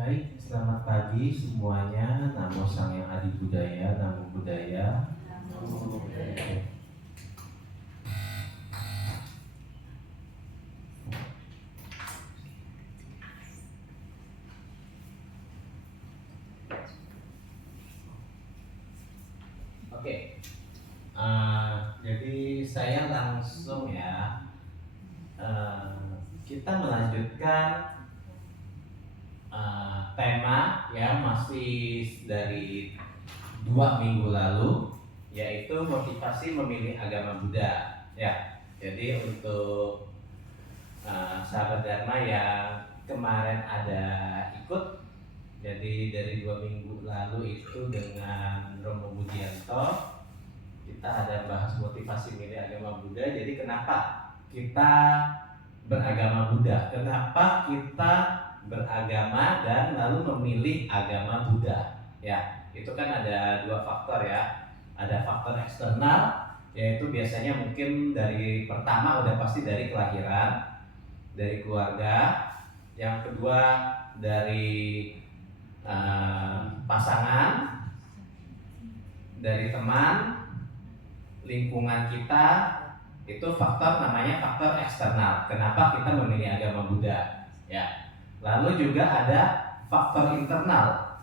Baik, selamat pagi semuanya. Namo Sang Yang Adi Budaya, Namo Buddhaya. Oke, jadi saya langsung ya. Kita melanjutkan tema ya, masih dari 2 minggu lalu, yaitu motivasi memilih agama Buddha ya. Jadi untuk sahabat Dharma yang kemarin ada ikut, jadi dari 2 minggu lalu itu dengan Romo Budianto kita ada bahas motivasi milih agama Buddha. Jadi kenapa kita beragama Buddha, kenapa kita beragama dan lalu memilih agama Buddha ya. Itu kan ada 2 faktor ya. Ada faktor eksternal, yaitu biasanya mungkin dari pertama udah pasti dari kelahiran, dari keluarga. Yang kedua dari pasangan, dari teman, lingkungan kita. Itu faktor namanya faktor eksternal. Kenapa kita memilih agama Buddha ya. Lalu juga ada faktor internal.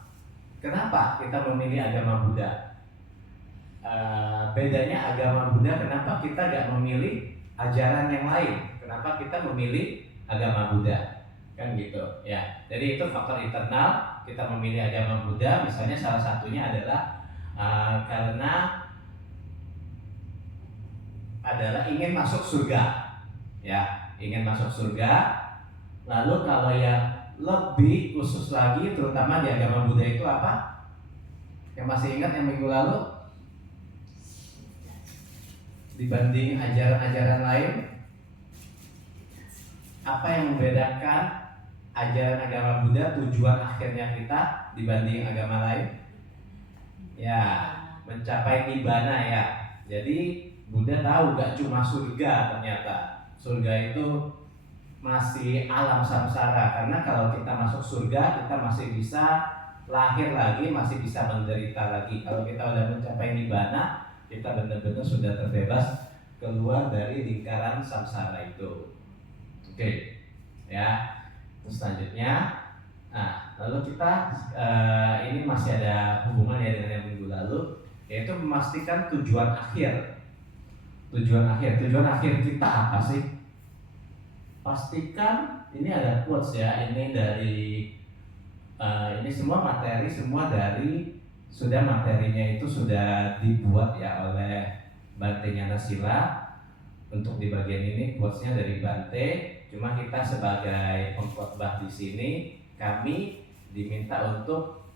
Kenapa kita memilih agama Buddha? Bedanya agama Buddha, kenapa kita gak memilih ajaran yang lain? Kenapa kita memilih agama Buddha? Kan gitu ya. Jadi itu faktor internal kita memilih agama Buddha. Misalnya salah satunya adalah adalah ingin masuk surga ya, ingin masuk surga. Lalu kalau yang lebih khusus lagi, terutama di agama Buddha itu apa? Yang masih ingat yang minggu lalu? Dibanding ajaran-ajaran lain, apa yang membedakan ajaran agama Buddha, tujuan akhirnya kita dibanding agama lain? Ya, mencapai nibbana ya. Jadi Buddha tahu gak cuma surga, ternyata surga itu masih alam samsara. Karena kalau kita masuk surga, kita masih bisa lahir lagi, masih bisa menderita lagi. Kalau kita udah mencapai nibbana, kita benar-benar sudah terbebas keluar dari lingkaran samsara itu. Oke, ya. Terus selanjutnya, nah lalu kita ini masih ada hubungannya dengan yang minggu lalu, yaitu memastikan tujuan akhir. Tujuan akhir kita apa sih? Pastikan, ini ada quotes ya, ini dari ini semua materi, semua dari materinya itu sudah dibuat ya oleh Bante Nyanasila. Untuk di bagian ini quotesnya dari Bante, cuma kita sebagai pengkhotbah di sini, kami diminta untuk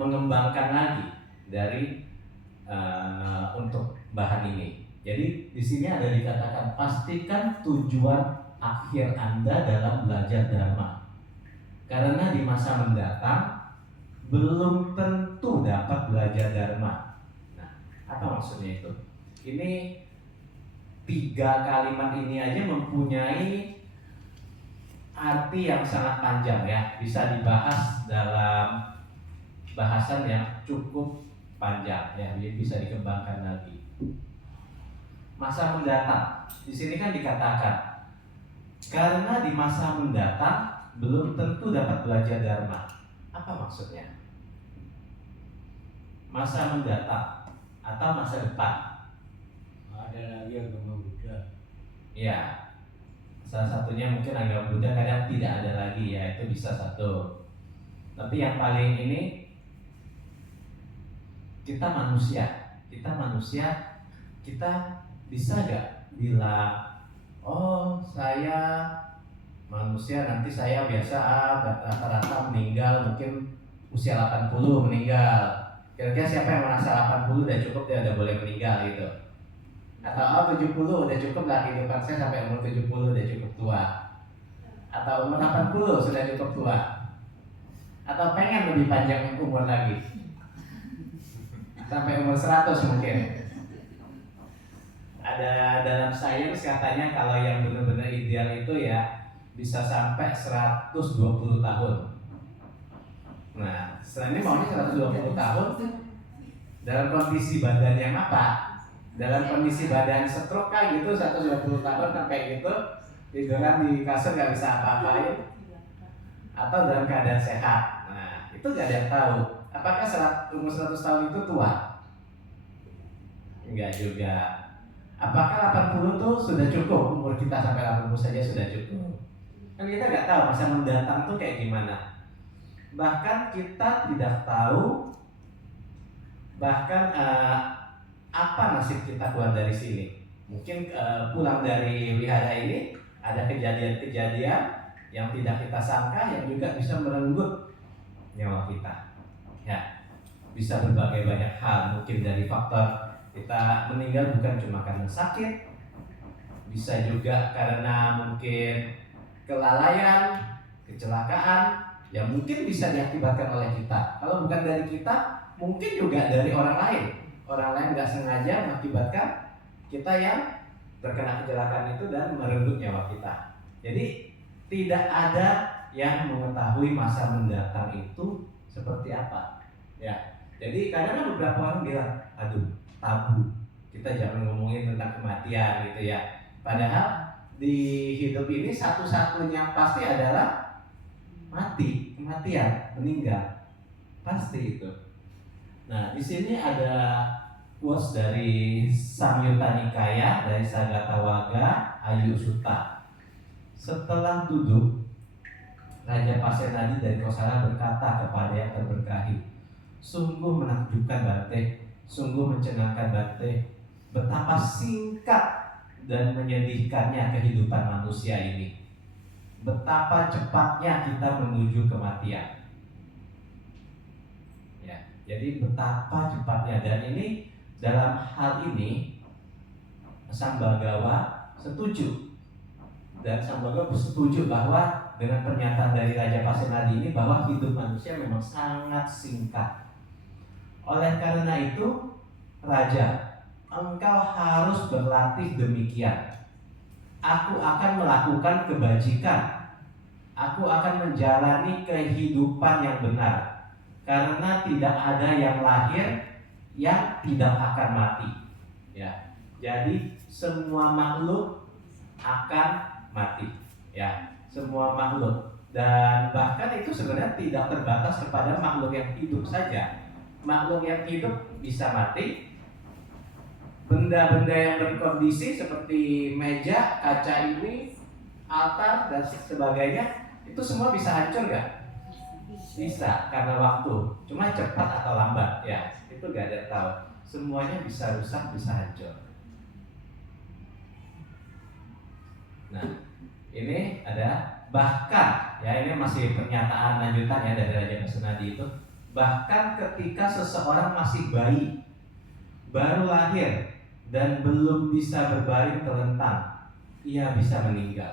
mengembangkan lagi dari untuk bahan ini. Jadi di sini ada dikatakan, pastikan tujuan akhir Anda dalam belajar Dharma, karena di masa mendatang belum tentu dapat belajar Dharma. Nah, apa maksudnya itu? Ini 3 kalimat ini aja mempunyai arti yang sangat panjang ya, bisa dibahas dalam bahasan yang cukup panjang ya, jadi bisa dikembangkan lagi. Masa mendatang, di sini kan dikatakan karena di masa mendatang belum tentu dapat belajar Dharma. Apa maksudnya? Masa mendatang atau masa depan? Ada lagi agama Buddha. Ya, salah satunya mungkin agama Buddha, kadang tidak ada lagi ya, itu bisa satu. Tapi yang paling ini, kita manusia, kita bisa gak bilang, oh saya manusia, nanti saya biasa rata-rata meninggal mungkin usia 80 meninggal. Kira-kira siapa yang merasa 80 udah cukup, dia udah boleh meninggal gitu? Atau 70 udah cukup lah kehidupan saya, sampai umur 70 udah cukup tua? Atau umur 80 sudah cukup tua? Atau pengen lebih panjang umur lagi? Sampai umur 100 mungkin. Ada dalam sains katanya kalau yang benar-benar ideal itu ya bisa sampai 120 tahun. Nah, setelah ini maunya 120 tahun dalam kondisi badan yang apa? Dalam kondisi badan stroke kayak gitu, 120 tahun kan kayak gitu, tiduran di kasur nggak bisa apa-apain, atau dalam keadaan sehat. Nah, itu nggak ada yang tahu. Apakah umur 100 tahun itu tua? Enggak juga. Apakah 80 tuh sudah cukup? Umur kita sampai 80 saja sudah cukup. Kan kita nggak tahu masa mendatang tuh kayak gimana. Bahkan kita tidak tahu apa nasib kita keluar dari sini. Mungkin pulang dari wihara ini ada kejadian-kejadian yang tidak kita sangka yang juga bisa merenggut nyawa kita. Ya, bisa berbagai banyak hal. Mungkin dari faktor kita meninggal bukan cuma karena sakit, bisa juga karena mungkin kelalaian, kecelakaan, yang mungkin bisa diakibatkan oleh kita. Kalau bukan dari kita, mungkin juga dari orang lain. Orang lain nggak sengaja mengakibatkan kita yang terkena kecelakaan itu dan merenggut nyawa kita. Jadi tidak ada yang mengetahui masa mendatang itu seperti apa. Ya, jadi kadang kan beberapa orang bilang, aduh, tabu, kita jangan ngomongin tentang kematian gitu ya. Padahal di hidup ini satu-satunya yang pasti adalah mati, kematian, meninggal, pasti itu. Nah, di sini ada quotes dari Samyutta Nikaya dari Sagatawagga Ayu Sutta. Setelah duduk, Raja Pasenadi dari Kosala berkata kepada yang terberkahi, sungguh menakjubkan Bante, sungguh mencengangkan Bante, betapa singkat dan menyedihkannya kehidupan manusia ini. Betapa cepatnya kita menuju kematian. Ya, jadi betapa cepatnya, dan ini dalam hal ini Sambagawa setuju, dan Sambagawa setuju bahwa dengan pernyataan dari Raja Pasenadi ini bahwa hidup manusia memang sangat singkat. Oleh karena itu, Raja, engkau harus berlatih demikian. Aku akan melakukan kebajikan. Aku akan menjalani kehidupan yang benar. Karena tidak ada yang lahir yang tidak akan mati. Ya, jadi semua makhluk akan mati. Ya, semua makhluk. Dan bahkan itu sebenarnya tidak terbatas kepada makhluk yang hidup saja. Makhluk yang hidup bisa mati. Benda-benda yang berkondisi seperti meja, kaca ini, altar dan sebagainya, itu semua bisa hancur nggak? Bisa, karena waktu. Cuma cepat atau lambat, ya itu nggak ada tahu. Semuanya bisa rusak, bisa hancur. Nah, ini ada bahkan, ya ini masih pernyataan lanjutan ya dari Raja Pasenadi itu. Bahkan ketika seseorang masih bayi, baru lahir dan belum bisa berbaring telentang, ia bisa meninggal.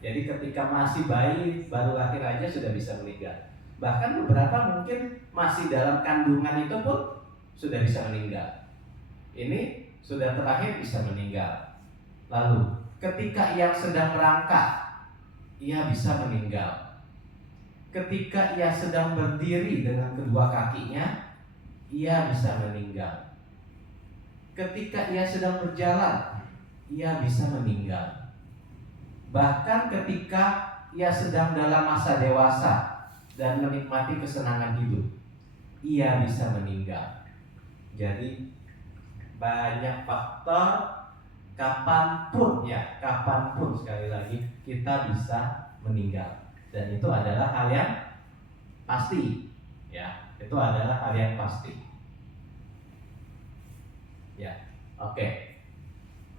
Jadi ketika masih bayi, baru lahir aja sudah bisa meninggal. Bahkan beberapa mungkin masih dalam kandungan itu pun sudah bisa meninggal. Ini sudah terakhir bisa meninggal. Lalu ketika ia sedang merangkak, ia bisa meninggal. Ketika ia sedang berdiri dengan kedua kakinya, ia bisa meninggal. Ketika ia sedang berjalan, ia bisa meninggal. Bahkan ketika ia sedang dalam masa dewasa dan menikmati kesenangan hidup, ia bisa meninggal. Jadi banyak faktor, kapanpun sekali lagi kita bisa meninggal, dan itu adalah hal yang pasti. Ya, itu adalah hal yang pasti. Ya, oke.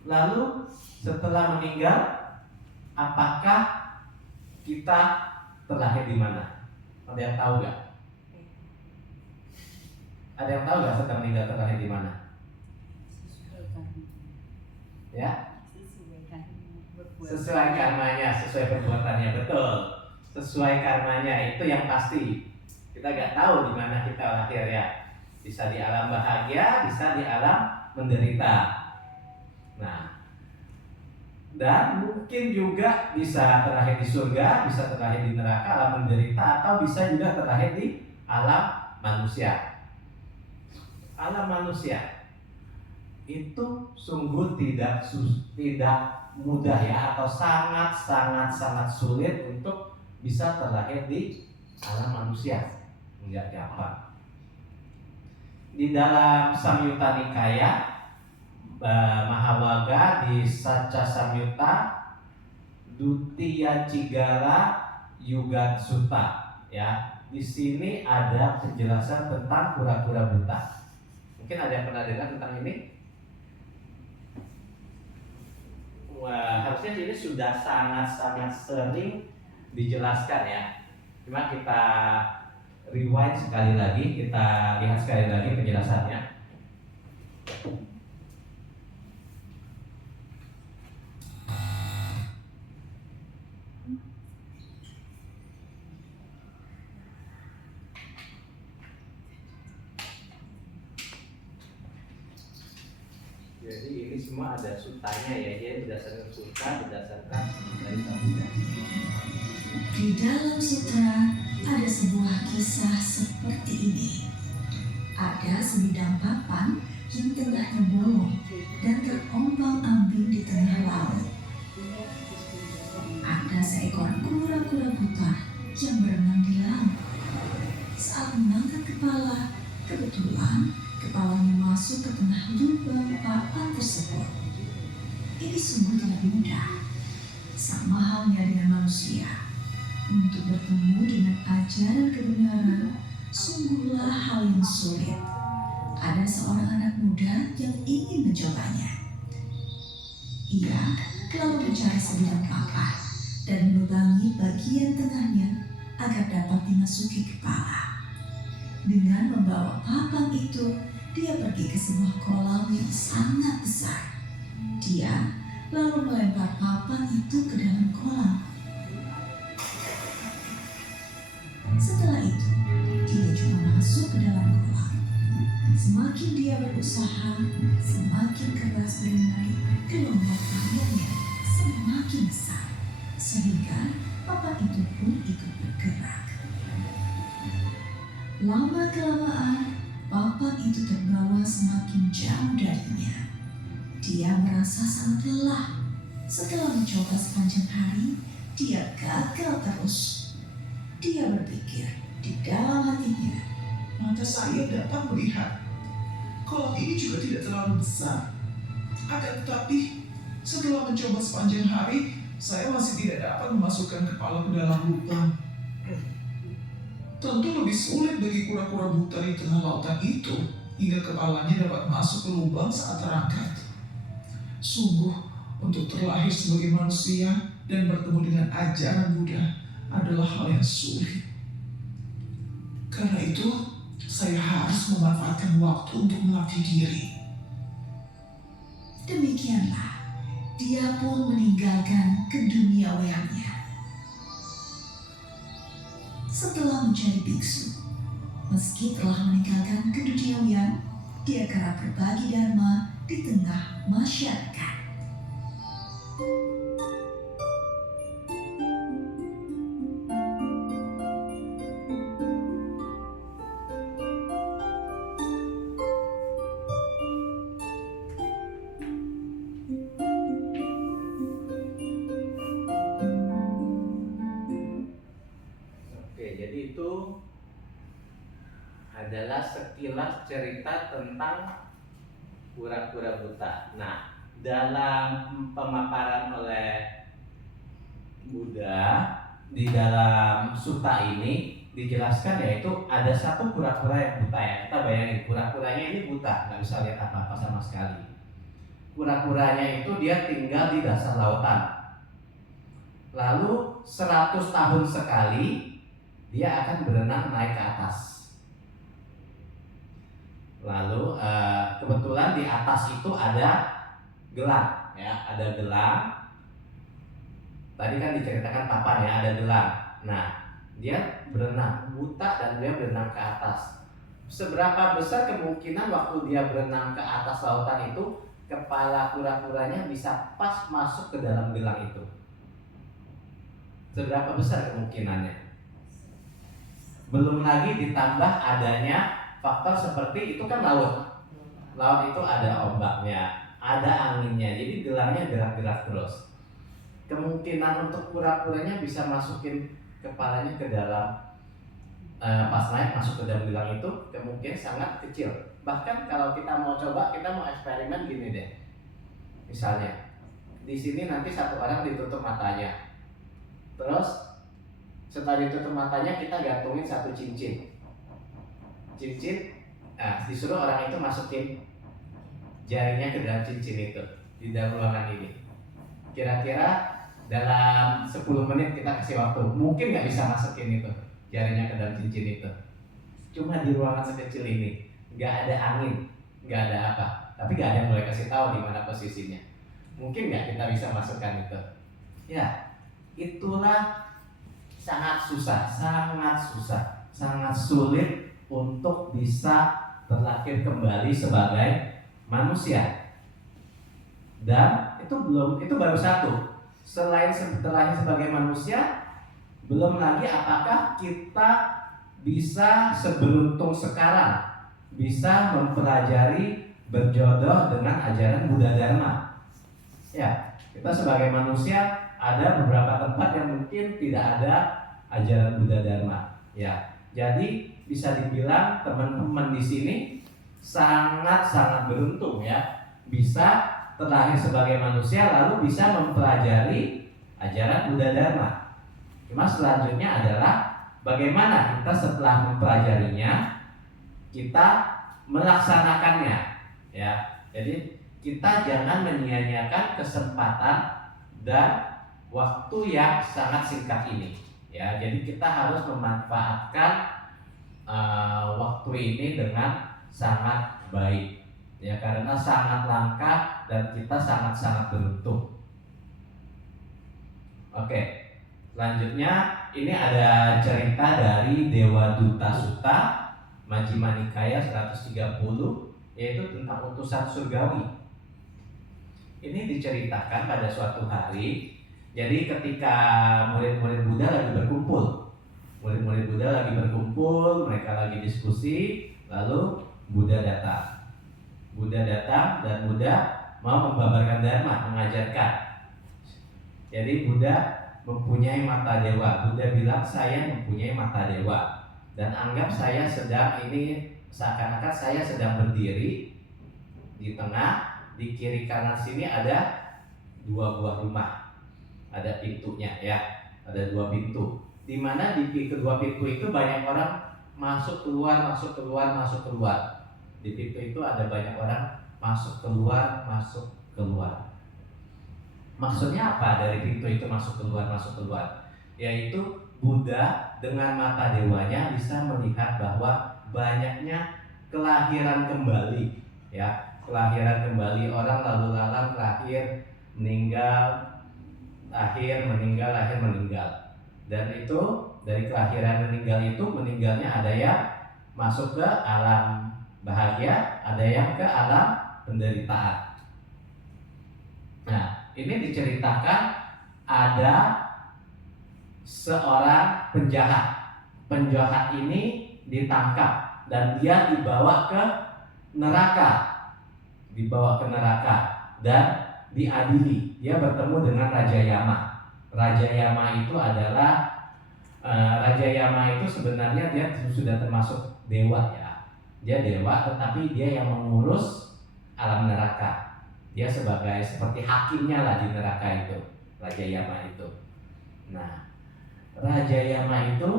Lalu setelah meninggal, apakah kita terlahir di mana? Ada yang tahu nggak? Ada yang tahu nggak setelah meninggal terlahir di mana? Ya? Sesuai karmanya, sesuai perbuatannya, betul. Sesuai karmanya, itu yang pasti. Kita nggak tahu di mana kita lahir ya. Bisa di alam bahagia, bisa di alam menderita. Nah, dan mungkin juga bisa terakhir di surga, bisa terakhir di neraka alam menderita, atau bisa juga terakhir di alam manusia. Alam manusia itu sungguh tidak mudah ya, atau sangat sulit untuk bisa terlahir di alam manusia. Enggak gampang. Di dalam Samyutta Nikaya Mahawaga di Saca Samyutta Dutiya Cigala Yuga Sutta ya. Di sini ada penjelasan tentang kura-kura buta. Mungkin ada yang pernah dengar tentang ini? Wah, harusnya ini sudah sangat sering dijelaskan ya. Cuma kita rewind sekali lagi, kita lihat sekali lagi penjelasannya. Jadi ini semua ada sutanya ya, dia berdasarkan suta, berdasarkan dari Samyutta. Di dalam sutra ada sebuah kisah seperti ini. Ada sebidang papan yang tengahnya bolong dan terombang-ambing di tengah laut. Ada seekor kura-kura buta yang berenang di laut. Saat mengangkat kepala, kebetulan kepalanya masuk ke tengah lubang papan tersebut. Ini sungguh tidak mudah. Sama halnya dengan manusia. Untuk bertemu dengan ajaran kebenaran, sungguhlah hal yang sulit. Ada seorang anak muda yang ingin mencobanya. Ia lalu mencari sebidang papan dan melubangi bagian tengahnya agar dapat dimasuki kepala. Dengan membawa papan itu, dia pergi ke sebuah kolam yang sangat besar. Dia lalu melempar papan itu ke dalam kolam. Setelah itu, dia juga masuk ke dalam kolam. Semakin dia berusaha, semakin keras berenang, gelombang airnya semakin besar, sehingga papan itu pun ikut bergerak. Lama-kelamaan, papan itu terbawa semakin jauh darinya. Dia merasa sangat lelah. Setelah mencoba sepanjang hari, dia gagal terus. Dia berpikir di dalam hatinya, mata saya dapat melihat. Kolam ini juga tidak terlalu besar. Akan tetapi, setelah mencoba sepanjang hari, saya masih tidak dapat memasukkan kepala ke dalam lubang. Tentu lebih sulit bagi kura-kura buta di tengah lautan itu hingga kepalanya dapat masuk ke lubang saat terangkat. Sungguh, untuk terlahir sebagai manusia dan bertemu dengan ajaran Buddha adalah hal yang sulit. Karena itu, saya harus memanfaatkan waktu untuk melatih diri. demikianlah dia pun meninggalkan keduniawiannya. Setelah menjadi biksu, meski telah meninggalkan keduniawian, dia kerap berbagi dharma di tengah masyarakat. Jadi itu adalah sekilas cerita tentang kura-kura buta. Nah, dalam pemaparan oleh Buddha di dalam sutta ini dijelaskan yaitu ada satu kura-kura yang buta ya. Kita bayangin kura-kuranya ini buta, nggak bisa lihat apa-apa sama sekali. Kura-kuranya itu dia tinggal di dasar lautan. Lalu 100 tahun sekali dia akan berenang naik ke atas. Lalu kebetulan di atas itu ada gelang, ya, ada gelang. Tadi kan diceritakan papan ya, ada gelang. Nah, dia berenang buta dan dia berenang ke atas. Seberapa besar kemungkinan waktu dia berenang ke atas lautan itu kepala kura-kuranya bisa pas masuk ke dalam gelang itu? Seberapa besar kemungkinannya? Belum lagi ditambah adanya faktor seperti itu kan laut. Laut itu ada ombaknya, ada anginnya, jadi gelangnya gerak-gerak terus. Kemungkinan untuk kura-kuranya bisa masukin kepalanya ke dalam pas naik masuk ke dalam gelang itu kemungkinan sangat kecil. Bahkan kalau kita mau coba, kita mau eksperimen gini deh. Misalnya di sini nanti satu orang ditutup matanya. Terus setelah ditutup matanya kita gantungin satu cincin. Nah, disuruh orang itu masukin jarinya ke dalam cincin itu di dalam ruangan ini. Kira-kira dalam 10 menit kita kasih waktu, mungkin nggak bisa masukin itu jarinya ke dalam cincin itu. Cuma di ruangan sekecil ini, nggak ada angin, nggak ada apa, tapi nggak ada yang boleh kasih tahu di mana posisinya. Mungkin nggak kita bisa masukkan itu? Ya, itulah sangat susah, sangat sulit untuk bisa terlahir kembali sebagai manusia. Dan itu baru satu. Selain terlahir sebagai manusia, belum lagi apakah kita bisa seberuntung sekarang bisa mempelajari berjodoh dengan ajaran Buddha Dharma. Ya, kita sebagai manusia ada beberapa tempat yang mungkin tidak ada ajaran Buddha Dharma. Ya, jadi bisa dibilang teman-teman di sini sangat beruntung ya, bisa terlahir sebagai manusia lalu bisa mempelajari ajaran Buddha Dharma. Cuma selanjutnya adalah bagaimana kita setelah mempelajarinya kita melaksanakannya ya. Jadi kita jangan menyia-nyiakan kesempatan dan waktu yang sangat singkat ini ya. Jadi kita harus memanfaatkan waktu ini dengan sangat baik ya, karena sangat langka dan kita sangat beruntung. Oke, selanjutnya ini ada cerita dari Dewa Duta Sutta Majjhima Nikaya 130, yaitu tentang utusan surgawi. Ini diceritakan pada suatu hari. Jadi ketika murid-murid Buddha lagi berkumpul, mereka lagi diskusi, lalu Buddha datang dan Buddha mau membabarkan Dharma, mengajarkan. Jadi Buddha mempunyai mata dewa. Buddha bilang saya mempunyai mata dewa dan anggap saya seakan-akan saya sedang berdiri di tengah, di kiri kanan sini ada 2 buah rumah. Ada pintunya ya, ada 2 pintu. Di mana di kedua pintu itu banyak orang masuk keluar. Di pintu itu ada banyak orang masuk keluar. Maksudnya apa dari pintu itu masuk keluar? Yaitu Buddha dengan mata dewanya bisa melihat bahwa banyaknya kelahiran kembali ya, orang lalu lalang lahir, meninggal, dan itu dari kelahiran meninggal itu meninggalnya ada yang masuk ke alam bahagia, ada yang ke alam penderitaan. Nah, ini diceritakan ada seorang penjahat. Penjahat ini ditangkap dan dia dibawa ke neraka dan diadili. Dia bertemu dengan Raja Yama. Raja Yama itu sebenarnya dia sudah termasuk dewa ya. Dia dewa tetapi dia yang mengurus alam neraka. Dia seperti hakimnya lah di neraka itu, Raja Yama itu. Nah, Raja Yama itu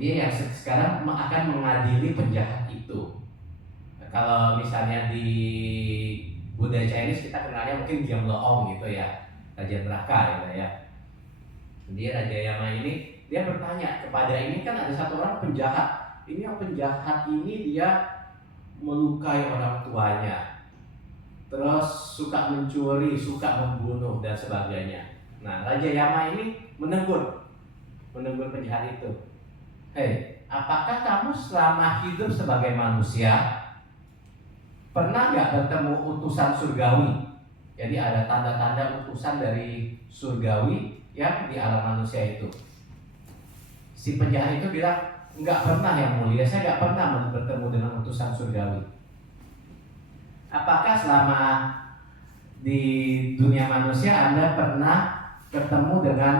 dia yang sekarang akan mengadili penjahat itu. Kalau misalnya di Buddha Chinese kita kenalnya mungkin Giam Loong gitu ya, Raja Neraka gitu ya. Jadi Raja Yama ini dia bertanya kepada ini kan ada satu orang penjahat. Ini yang penjahat ini dia melukai orang tuanya, terus suka mencuri, suka membunuh dan sebagainya. Nah, Raja Yama ini menegur penjahat itu. Hei, apakah kamu selama hidup sebagai manusia pernah nggak bertemu utusan surgawi? Jadi ada tanda-tanda utusan dari surgawi yang di alam manusia itu. Si penjahat itu bilang, nggak pernah yang mulia, saya nggak pernah bertemu dengan utusan surgawi. Apakah selama di dunia manusia Anda pernah bertemu dengan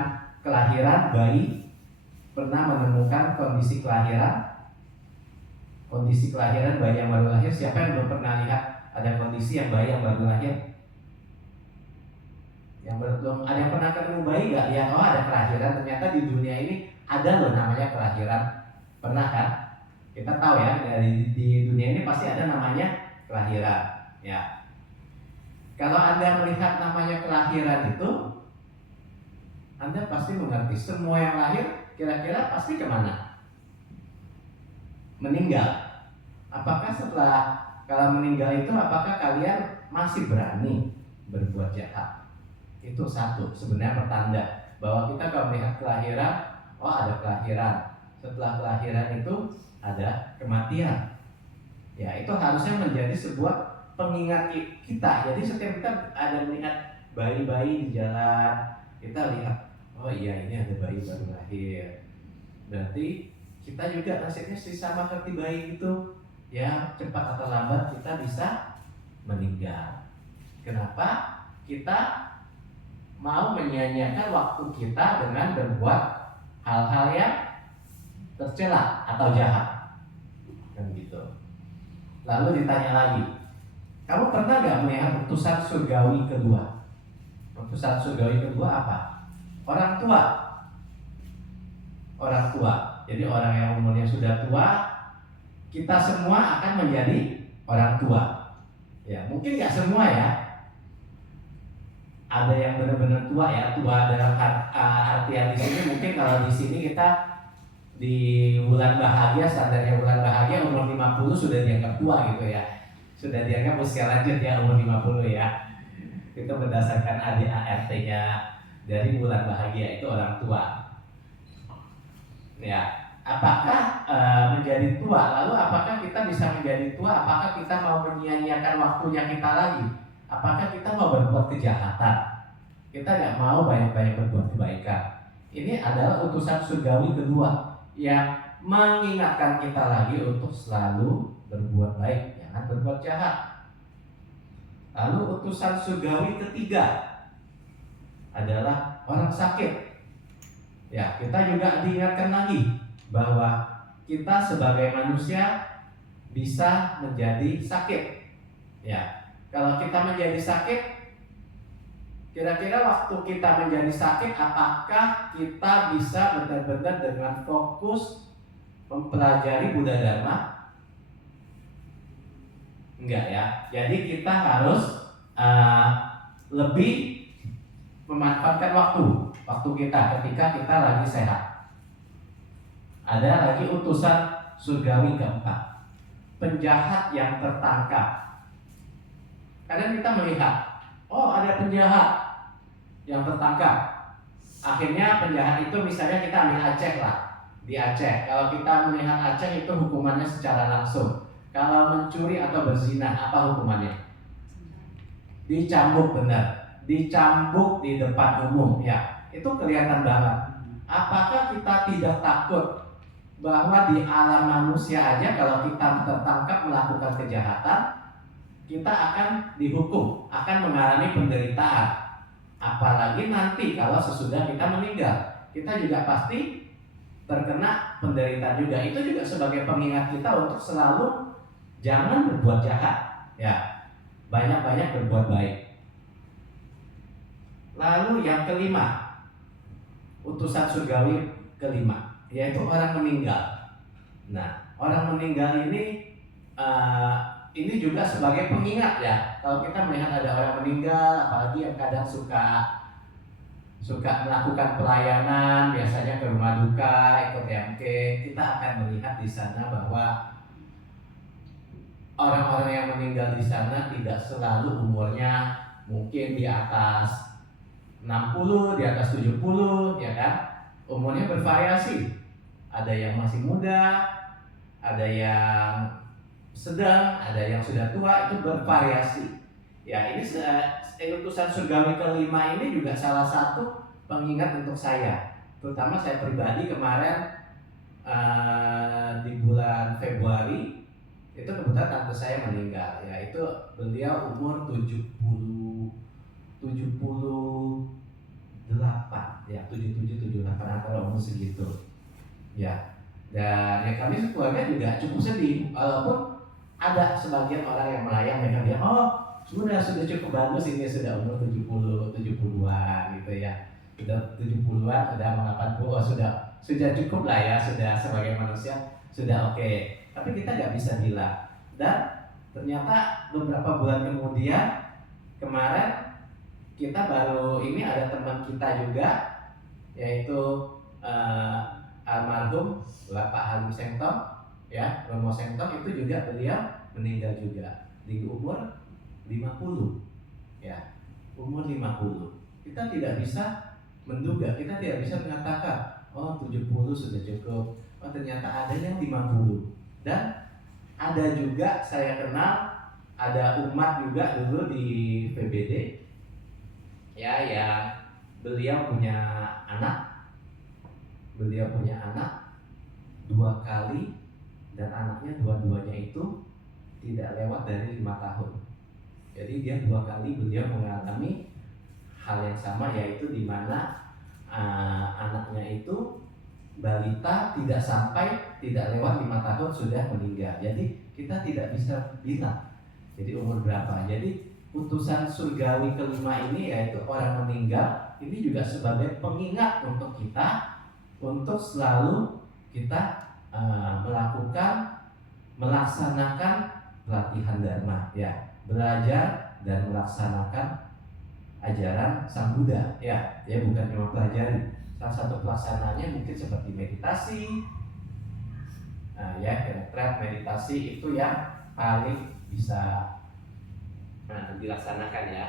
kelahiran bayi? Pernah menemukan kondisi kelahiran bayi yang baru lahir? Siapa yang belum pernah lihat ada kondisi yang bayi yang baru lahir? Yang belum ada yang pernah ketemu bayi nggak? Lihat, oh ada kelahiran, ternyata di dunia ini ada loh namanya kelahiran. Pernah kan? Kita tahu ya, di dunia ini pasti ada namanya kelahiran. Ya, kalau Anda melihat namanya kelahiran itu, Anda pasti mengerti semua yang lahir kira-kira pasti kemana? Meninggal. Apakah kalau meninggal itu, apakah kalian masih berani berbuat jahat? Itu satu sebenarnya pertanda bahwa kita kalau melihat kelahiran, oh ada kelahiran. Setelah kelahiran itu ada kematian. Ya, itu harusnya menjadi sebuah pengingat kita. Jadi setiap kita ada melihat bayi-bayi di jalan, kita lihat, oh iya ini ada bayi baru lahir. Berarti kita juga nasibnya sama seperti bayi itu. Ya, cepat atau lambat kita bisa meninggal. Kenapa? Kita mau menyia-nyiakan waktu kita dengan berbuat hal-hal yang tercela atau jahat, kan gitu. Lalu ditanya lagi, kamu pernah gak melihat utusan surgawi kedua? Utusan surgawi kedua apa? Orang tua. Orang tua. Jadi orang yang umurnya sudah tua, kita semua akan menjadi orang tua. Ya, mungkin gak semua ya. Ada yang benar-benar tua ya. Tua dalam artian di sini, mungkin kalau di sini kita di bulan bahagia, standarnya bulan bahagia umur 50 sudah dianggap tua gitu ya. Sudah dianggap usia lanjut ya, umur 50 ya. Itu berdasarkan ADART-nya dari bulan bahagia, itu orang tua. Ya, apakah menjadi tua? Lalu apakah kita bisa menjadi tua? Apakah kita mau menyia-nyiakan waktunya kita lagi? Apakah kita mau berbuat kejahatan? Kita nggak mau banyak-banyak berbuat kebaikan. Ini adalah utusan surgawi kedua yang mengingatkan kita lagi untuk selalu berbuat baik, jangan berbuat jahat. Lalu utusan surgawi ketiga adalah orang sakit. Ya, kita juga diingatkan lagi bahwa kita sebagai manusia bisa menjadi sakit. Ya, kalau kita menjadi sakit, kira-kira waktu kita menjadi sakit, apakah kita bisa benar-benar dengan fokus mempelajari Buddha Dharma? Enggak ya. Jadi kita harus lebih memanfaatkan waktu kita ketika kita lagi sehat. Ada lagi utusan surgawi keempat, penjahat yang tertangkap. Kadang kita melihat, oh ada penjahat yang tertangkap. Akhirnya penjahat itu misalnya kita ambil Aceh lah, di Aceh. Kalau kita melihat Aceh itu hukumannya secara langsung. Kalau mencuri atau berzina, apa hukumannya? Dicambuk, benar. Dicambuk di depan umum, ya. Itu kelihatan banget. Apakah kita tidak takut bahwa di alam manusia aja kalau kita tertangkap melakukan kejahatan, kita akan dihukum, akan mengalami penderitaan. Apalagi nanti kalau sesudah kita meninggal, kita juga pasti terkena penderitaan juga. Itu juga sebagai pengingat kita untuk selalu jangan berbuat jahat, ya, banyak-banyak berbuat baik. Lalu yang kelima, utusan surgawi kelima, yaitu orang meninggal. Nah, orang meninggal ini juga sebagai pengingat ya. Kalau kita melihat ada orang meninggal, apalagi yang kadang suka melakukan pelayanan, biasanya ke rumah duka, ikut TMK, kita akan melihat di sana bahwa orang-orang yang meninggal di sana tidak selalu umurnya mungkin di atas 60, di atas 70, ya kan? Umurnya bervariasi. Ada yang masih muda, ada yang sedang, ada yang sudah tua, itu bervariasi. Ya, ini utusan surgawi kelima ini juga salah satu pengingat untuk saya, terutama saya pribadi. Kemarin di bulan Februari itu kebetulan tante saya meninggal, ya itu beliau umur 78, ya 77 78 antara umur segitu, ya. Dan ya kami sekeluarga juga cukup sedih, walaupun ada sebagian orang yang melayang, mereka bilang, oh sudah cukup bagus, ini sudah umur 70-72 gitu ya, sudah 70-an, sudah 80, oh, sudah cukup lah ya, sudah sebagai manusia sudah oke. Tapi kita nggak bisa bilang. Dan ternyata beberapa bulan kemudian, kemarin kita baru ini ada teman kita juga, yaitu almarhum Bapak Halim Sengtong, ya Romo Sengtong, itu juga beliau meninggal juga di umur 50, ya umur 50. Kita tidak bisa menduga, kita tidak bisa mengatakan oh 70 sudah cukup. Oh ternyata ada yang 50. Dan ada juga saya kenal, ada umat juga dulu di PBD, ya yang beliau punya anak 2 kali, dan anaknya dua-duanya itu tidak lewat dari 5 tahun. Jadi dia 2 kali beliau mengalami hal yang sama, yaitu di mana anaknya itu balita tidak lewat 5 tahun sudah meninggal. Jadi kita tidak bisa bilang jadi umur berapa. Jadi utusan surgawi kelima ini, yaitu orang meninggal, ini juga sebagai pengingat untuk kita, untuk selalu kita melaksanakan pelatihan dharma, ya, belajar dan melaksanakan ajaran Sang Buddha, ya bukan cuma pelajari. Salah satu pelaksanaannya mungkin seperti meditasi, ya retreat meditasi itu yang paling bisa dilaksanakan ya.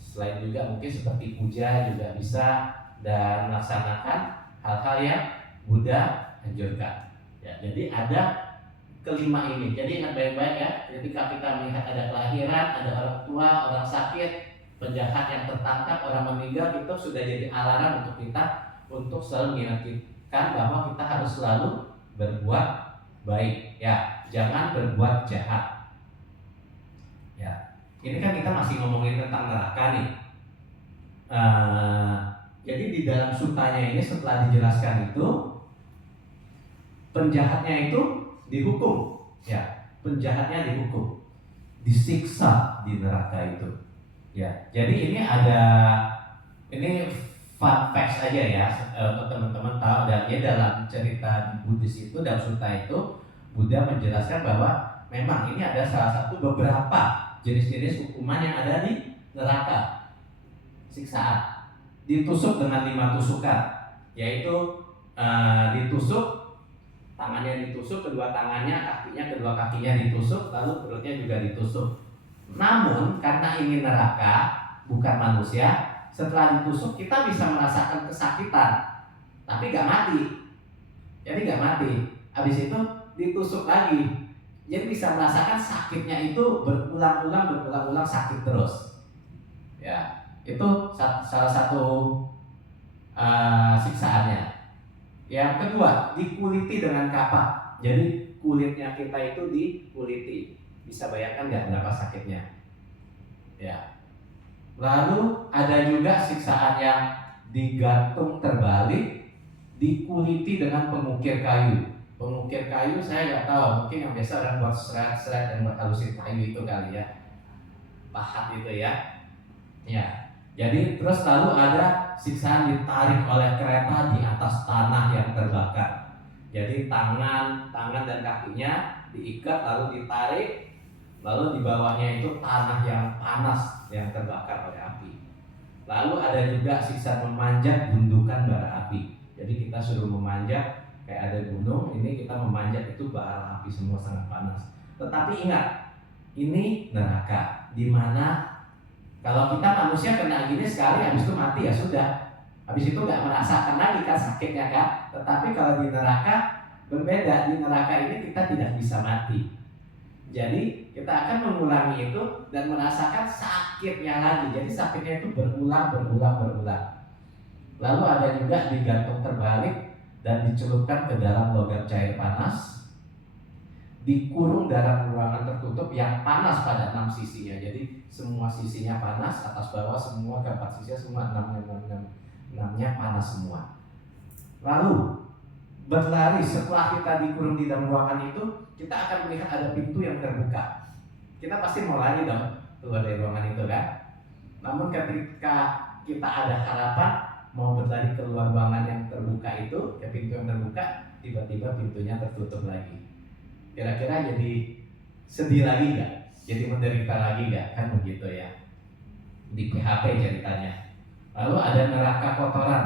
Selain juga mungkin seperti puja juga bisa, dan melaksanakan hal-hal yang Buddha anjurkan. Ya, jadi ada kelima ini. Jadi ingat baik-baik ya. Ketika kita melihat ada kelahiran, ada orang tua, orang sakit, penjahat yang tertangkap, orang meninggal, itu sudah jadi alarm untuk kita untuk selalu mengingatkan bahwa kita harus selalu berbuat baik, ya, jangan berbuat jahat. Ya, ini kan kita masih ngomongin tentang neraka nih. Jadi di dalam sutanya ini setelah dijelaskan itu, penjahatnya itu dihukum, ya, penjahatnya dihukum, disiksa di neraka itu, ya. Jadi ini fun facts aja ya, untuk teman-teman tahu. Dan ya dalam cerita Buddhis itu, dalam sutta itu, Buddha menjelaskan bahwa memang ini ada salah satu beberapa jenis-jenis hukuman yang ada di neraka, siksaan. Ditusuk dengan 5 tusukan, yaitu ditusuk, tangannya ditusuk, kedua tangannya, kedua kakinya ditusuk, lalu perutnya juga ditusuk. Namun karena ini neraka, bukan manusia, setelah ditusuk kita bisa merasakan kesakitan, tapi gak mati. Jadi gak mati. Habis itu ditusuk lagi, jadi bisa merasakan sakitnya itu berulang-ulang sakit terus. Ya, itu salah satu siksaannya. Yang kedua, dikuliti dengan kapak. Jadi kulitnya kita itu dikuliti. Bisa bayangkan nggak berapa sakitnya? Ya. Lalu ada juga siksaan yang digantung terbalik, dikuliti dengan pengukir kayu. Pengukir kayu saya nggak tahu, mungkin yang biasa orang buat seret-seret dan buat halusin kayu itu kali ya, pahat itu ya. Ya. Jadi terus lalu ada siksaan ditarik oleh kereta di atas tanah yang terbakar. Jadi tangan dan kakinya diikat lalu ditarik, lalu di bawahnya itu tanah yang panas yang terbakar oleh api. Lalu ada juga siksa memanjat gundukan bara api. Jadi kita suruh memanjat, kayak ada gunung, ini kita memanjat itu bara api semua sangat panas. Tetapi ingat, ini neraka, di mana kalau kita manusia kena gini sekali, habis itu mati ya sudah. Habis itu nggak merasakan lagi kan sakitnya kan. Tetapi kalau di neraka berbeda, di neraka ini kita tidak bisa mati. Jadi kita akan mengulangi itu dan merasakan sakitnya lagi. Jadi sakitnya itu berulang. Lalu ada juga digantung terbalik dan dicelupkan ke dalam logam cair panas, dikurung dalam ruangan tertutup yang panas pada 6 sisinya. Jadi semua sisinya panas, atas bawah semua, keempat sisinya semua enamnya panas semua. Lalu berlari setelah kita dikurung di dalam ruangan itu, kita akan melihat ada pintu yang terbuka. Kita pasti mau lari dong keluar dari ruangan itu kan. Namun ketika kita ada harapan mau berlari keluar ruangan yang terbuka itu, ya pintu yang terbuka, tiba-tiba pintunya tertutup lagi. Kira-kira jadi sedih lagi nggak? Jadi menderita lagi nggak? Kan begitu ya. Di PHP ceritanya. Lalu ada neraka kotoran.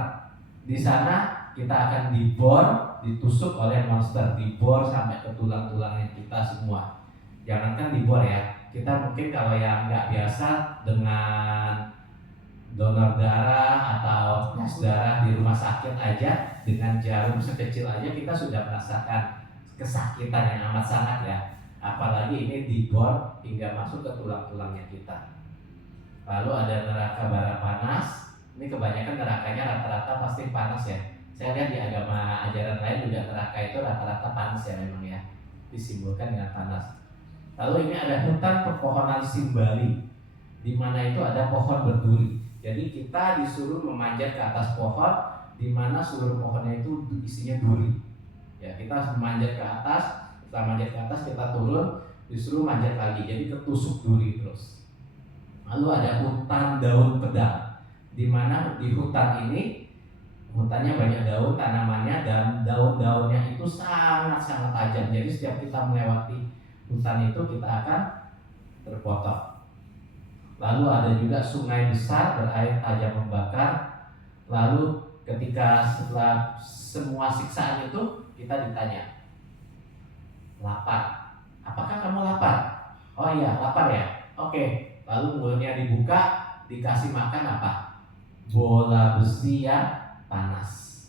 Di sana kita akan dibor, ditusuk oleh monster, dibor sampai ke tulang-tulangnya kita semua. Jangankan dibor ya, kita mungkin kalau yang nggak biasa dengan donor darah atau tes darah di rumah sakit aja, dengan jarum sekecil aja kita sudah merasakan kesakitan yang amat sangat ya. Apalagi ini dibor hingga masuk ke tulang-tulangnya kita. Lalu ada neraka bara panas. Ini kebanyakan nerakanya rata-rata pasti panas ya. Saya lihat di agama ajaran lain juga neraka itu rata-rata panas ya memang ya, disimbolkan dengan panas. Lalu ini ada hutan pepohonan Simbali, di mana itu ada pohon berduri. Jadi kita disuruh memanjat ke atas pohon, di mana seluruh pohonnya itu isinya duri. Ya, kita memanjat ke atas, setelah manjat ke atas kita turun, disuruh manjat lagi, jadi ketusuk duri terus. Lalu ada hutan daun pedang, di mana di hutan ini hutannya banyak daun tanamannya dan daun-daunnya itu sangat-sangat tajam. Jadi setiap kita melewati hutan itu kita akan terpotong. Lalu ada juga sungai besar berair tajam membakar. Lalu ketika setelah semua siksaan itu kita ditanya, lapar? Apakah kamu lapar? Oh iya, lapar ya. Oke. Lalu mulutnya dibuka, dikasih makan apa? Bola besi yang panas.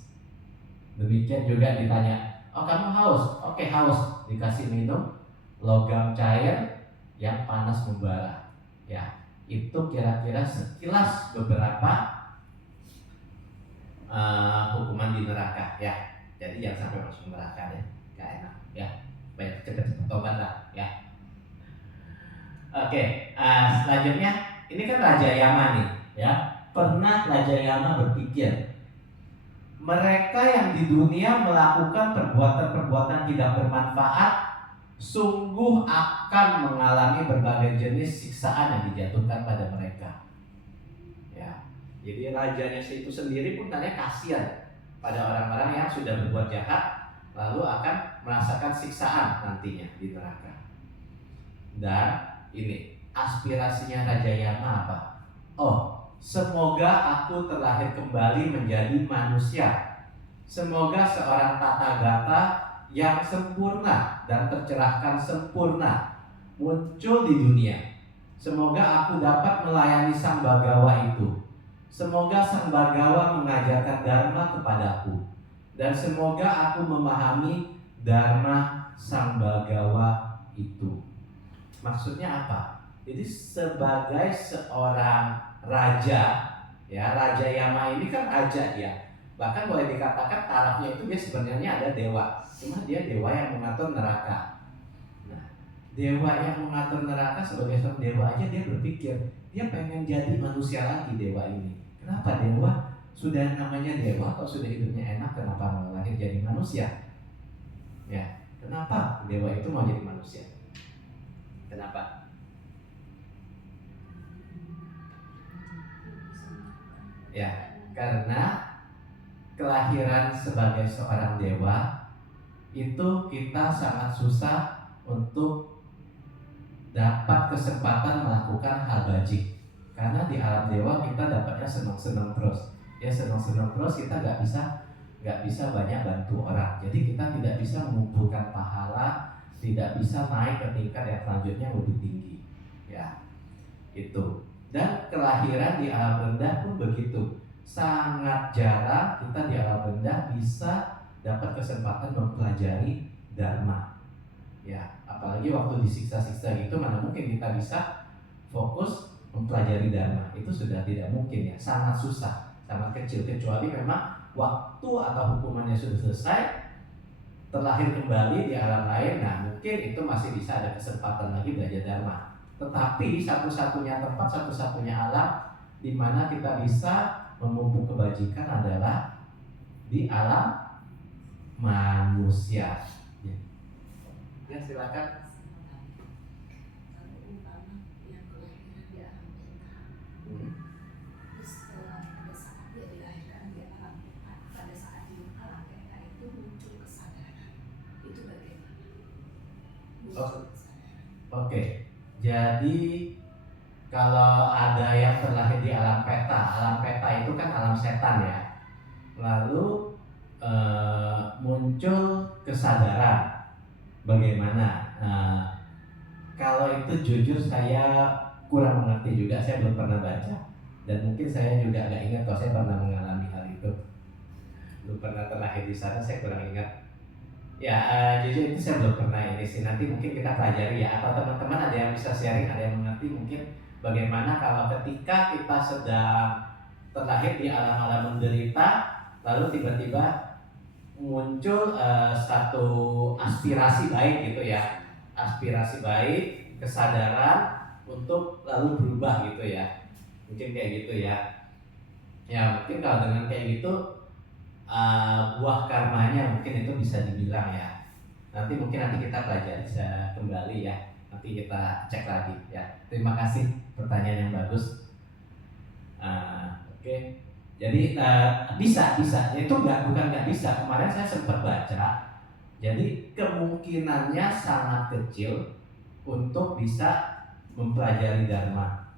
Demikian juga ditanya, oh kamu haus? Oke, haus. Dikasih minum logam cair yang panas membara. Ya, itu kira-kira sekilas beberapa hukuman di neraka ya. Jadi jangan sampai masuk neraka deh, gak enak ya. Baik, cepat-cepat tobat lah ya. Oke, selanjutnya ini kan Raja Yama nih ya. Pernah Raja Yama berpikir, mereka yang di dunia melakukan perbuatan-perbuatan tidak bermanfaat sungguh akan mengalami berbagai jenis siksaan yang dijatuhkan pada mereka. Ya, jadi rajanya itu sendiri pun tanya kasihan pada orang-orang yang sudah berbuat jahat, lalu akan merasakan siksaan nantinya di neraka. Dan ini aspirasinya Raja Yama apa? Oh, semoga aku terlahir kembali menjadi manusia. Semoga seorang Tathagata yang sempurna dan tercerahkan sempurna muncul di dunia. Semoga aku dapat melayani Sang Bagawa itu. Semoga Sang Bagawa mengajarkan Dharma kepadaku. Dan semoga aku memahami Dharma Sang Bagawa itu. Maksudnya apa? Jadi sebagai seorang raja, ya Raja Yama ini kan raja dia. Bahkan boleh dikatakan tarafnya itu dia sebenarnya ada dewa. Cuma dia dewa yang mengatur neraka. Nah, dewa yang mengatur neraka sebagai seorang dewa aja dia berpikir dia pengen jadi manusia lagi dewa ini. Kenapa dewa sudah namanya dewa atau sudah hidupnya enak, kenapa mau lahir jadi manusia? Ya, kenapa dewa itu mau jadi manusia? Kenapa? Ya, karena kelahiran sebagai seorang dewa itu kita sangat susah untuk dapat kesempatan melakukan hal bajik. Karena di alam dewa kita dapatnya senang-senang terus. Ya senang-senang terus kita nggak bisa banyak bantu orang. Jadi kita tidak bisa mengumpulkan pahala, tidak bisa naik ke tingkat yang selanjutnya lebih tinggi. Ya, itu. Dan kelahiran di alam rendah pun begitu. Sangat jarang kita di alam rendah bisa dapat kesempatan mempelajari Dharma. Ya, Apalagi waktu disiksa-siksa gitu, mana mungkin kita bisa fokus mempelajari dharma. Itu sudah tidak mungkin ya, sangat susah, sangat kecil. Kecuali memang waktu atau hukumannya sudah selesai, terlahir kembali di alam lain, nah mungkin itu masih bisa ada kesempatan lagi belajar dharma. Tetapi satu-satunya tempat, satu-satunya alam di mana kita bisa memupuk kebajikan adalah di alam manusia. Ya silakan. Kalau umpama yang kelahiran di alam beta, terus pada saat dia dilahirkan di alam beta, pada saat di alam beta itu muncul kesadaran. Itu bagaimana? Muncul kesadaran. Oke, jadi kalau ada yang terlahir di alam peta itu kan alam setan ya. Lalu muncul kesadaran. Bagaimana? Kalau itu jujur saya kurang mengerti juga, saya belum pernah baca dan mungkin saya juga agak ingat kalau saya pernah mengalami hal itu. Belum pernah terlahir di sana, saya kurang ingat. Ya jujur itu saya belum pernah ini sih. Nanti mungkin kita pelajari ya, atau teman-teman ada yang bisa sharing, ada yang mengerti mungkin bagaimana kalau ketika kita sedang terlahir di alam-alam menderita, lalu tiba-tiba muncul satu aspirasi baik gitu ya, aspirasi baik, kesadaran untuk lalu berubah gitu ya, mungkin kayak gitu ya. Ya mungkin kalau dengan kayak gitu buah karmanya mungkin itu bisa dibilang ya. Nanti kita pelajari kembali ya, nanti kita cek lagi ya. Terima kasih, pertanyaan yang bagus. Oke. Jadi bisa, itu bukan nggak bisa. Kemarin saya sempat baca. Jadi kemungkinannya sangat kecil untuk bisa mempelajari dharma.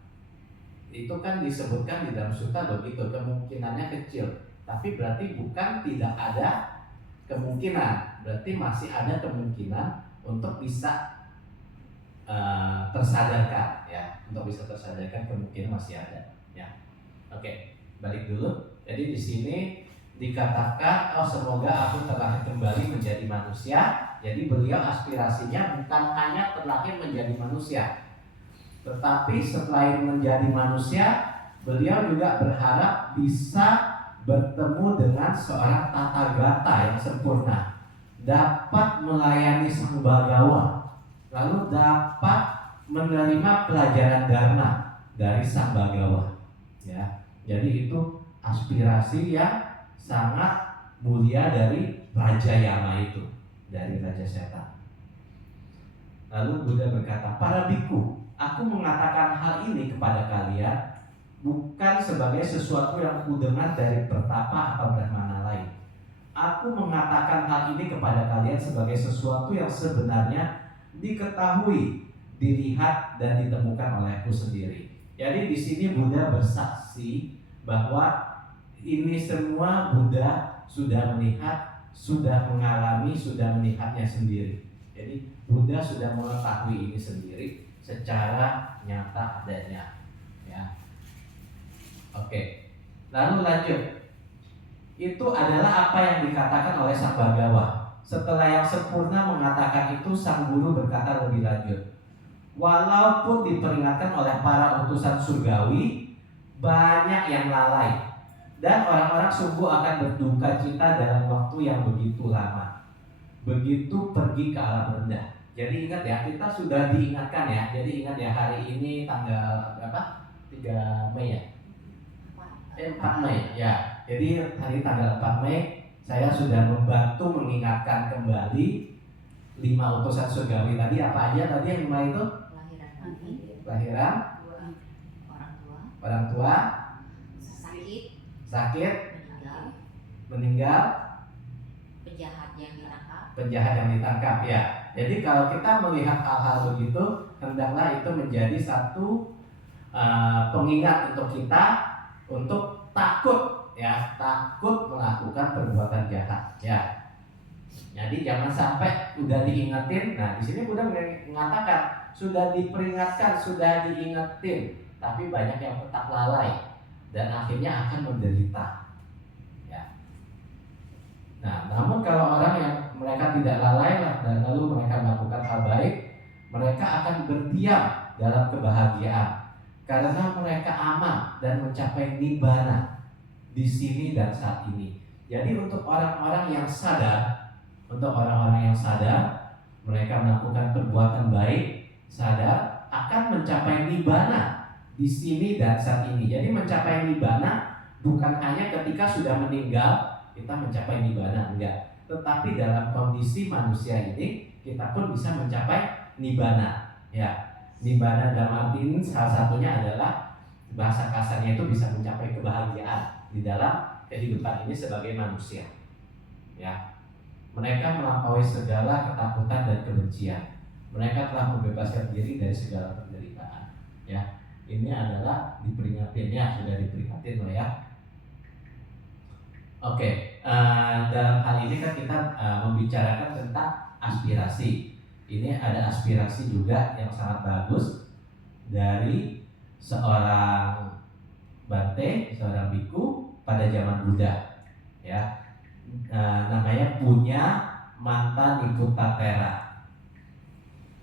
Itu kan disebutkan di dalam sutta begitu, kemungkinannya kecil. Tapi berarti bukan tidak ada kemungkinan. Berarti masih ada kemungkinan untuk bisa tersadarkan ya. Untuk bisa tersadarkan kemungkinan masih ada ya. Oke. Balik dulu. Jadi di sini dikatakan, semoga aku terlahir kembali menjadi manusia. Jadi beliau aspirasinya bukan hanya terlahir menjadi manusia, tetapi setelah menjadi manusia, beliau juga berharap bisa bertemu dengan seorang tathagata yang sempurna, dapat melayani sang bagawa, lalu dapat menerima pelajaran dharma dari sang bagawa ya. Jadi itu aspirasi yang sangat mulia dari Raja Yama itu, dari Raja Setan. Lalu Buddha berkata, para biku, aku mengatakan hal ini kepada kalian bukan sebagai sesuatu yang kudengar dari pertapa atau brahmana lain. Aku mengatakan hal ini kepada kalian sebagai sesuatu yang sebenarnya diketahui, dilihat dan ditemukan olehku sendiri. Jadi di sini Buddha bersaksi bahwa ini semua Buddha sudah melihat, sudah mengalami, sudah melihatnya sendiri. Jadi Buddha sudah mengetahui ini sendiri secara nyata adanya. Ya. Oke. Lalu lanjut. Itu adalah apa yang dikatakan oleh sang bagawa. Setelah yang sempurna mengatakan itu, sang guru berkata lebih lanjut. Walaupun diperingatkan oleh para utusan surgawi, banyak yang lalai dan orang-orang sungguh akan berduka cita dalam waktu yang begitu lama, begitu pergi ke alam rendah. Jadi ingat ya, kita sudah diingatkan ya. Jadi ingat ya, hari ini tanggal berapa? 3 Mei ya? 4 Mei ya. Jadi hari tanggal 4 Mei saya sudah membantu mengingatkan kembali 5 utusan surgawi tadi. Apa aja tadi yang 5 itu? Kelahiran, orang tua, sakit, meninggal, penjahat yang ditangkap ya. Jadi kalau kita melihat hal-hal begitu, hendaklah itu menjadi satu pengingat untuk kita untuk takut ya, takut melakukan perbuatan jahat ya. Jadi jangan sampai udah diingetin. Nah di sini Buddha mengatakan sudah diperingatkan, sudah diingetin, tapi banyak yang tetap lalai dan akhirnya akan menderita. Ya. Nah, namun kalau orang yang mereka tidak lalai dan lalu mereka melakukan hal baik, Mereka akan berdiam dalam kebahagiaan karena mereka aman dan mencapai nibbana di sini dan saat ini. Jadi untuk orang-orang yang sadar, mereka melakukan perbuatan baik, sadar akan mencapai nibbana di sini dan saat ini. Jadi mencapai nibbana bukan hanya ketika sudah meninggal kita mencapai nibbana, enggak. Tetapi dalam kondisi manusia ini kita pun bisa mencapai nibbana. Ya, nibbana dalam arti ini salah satunya adalah bahasa kasarnya itu bisa mencapai kebahagiaan di dalam kehidupan ini sebagai manusia. Ya, mereka melampaui segala ketakutan dan kebencian. Mereka telah membebaskan diri dari segala penderitaan. Ya, ini adalah diperingatinnya, sudah diperingatin loh ya. Oke, dalam hal ini kan kita membicarakan tentang aspirasi. Ini ada aspirasi juga yang sangat bagus dari seorang Bante, seorang biku pada zaman Buddha. Ya, namanya punya Manta Niputatera.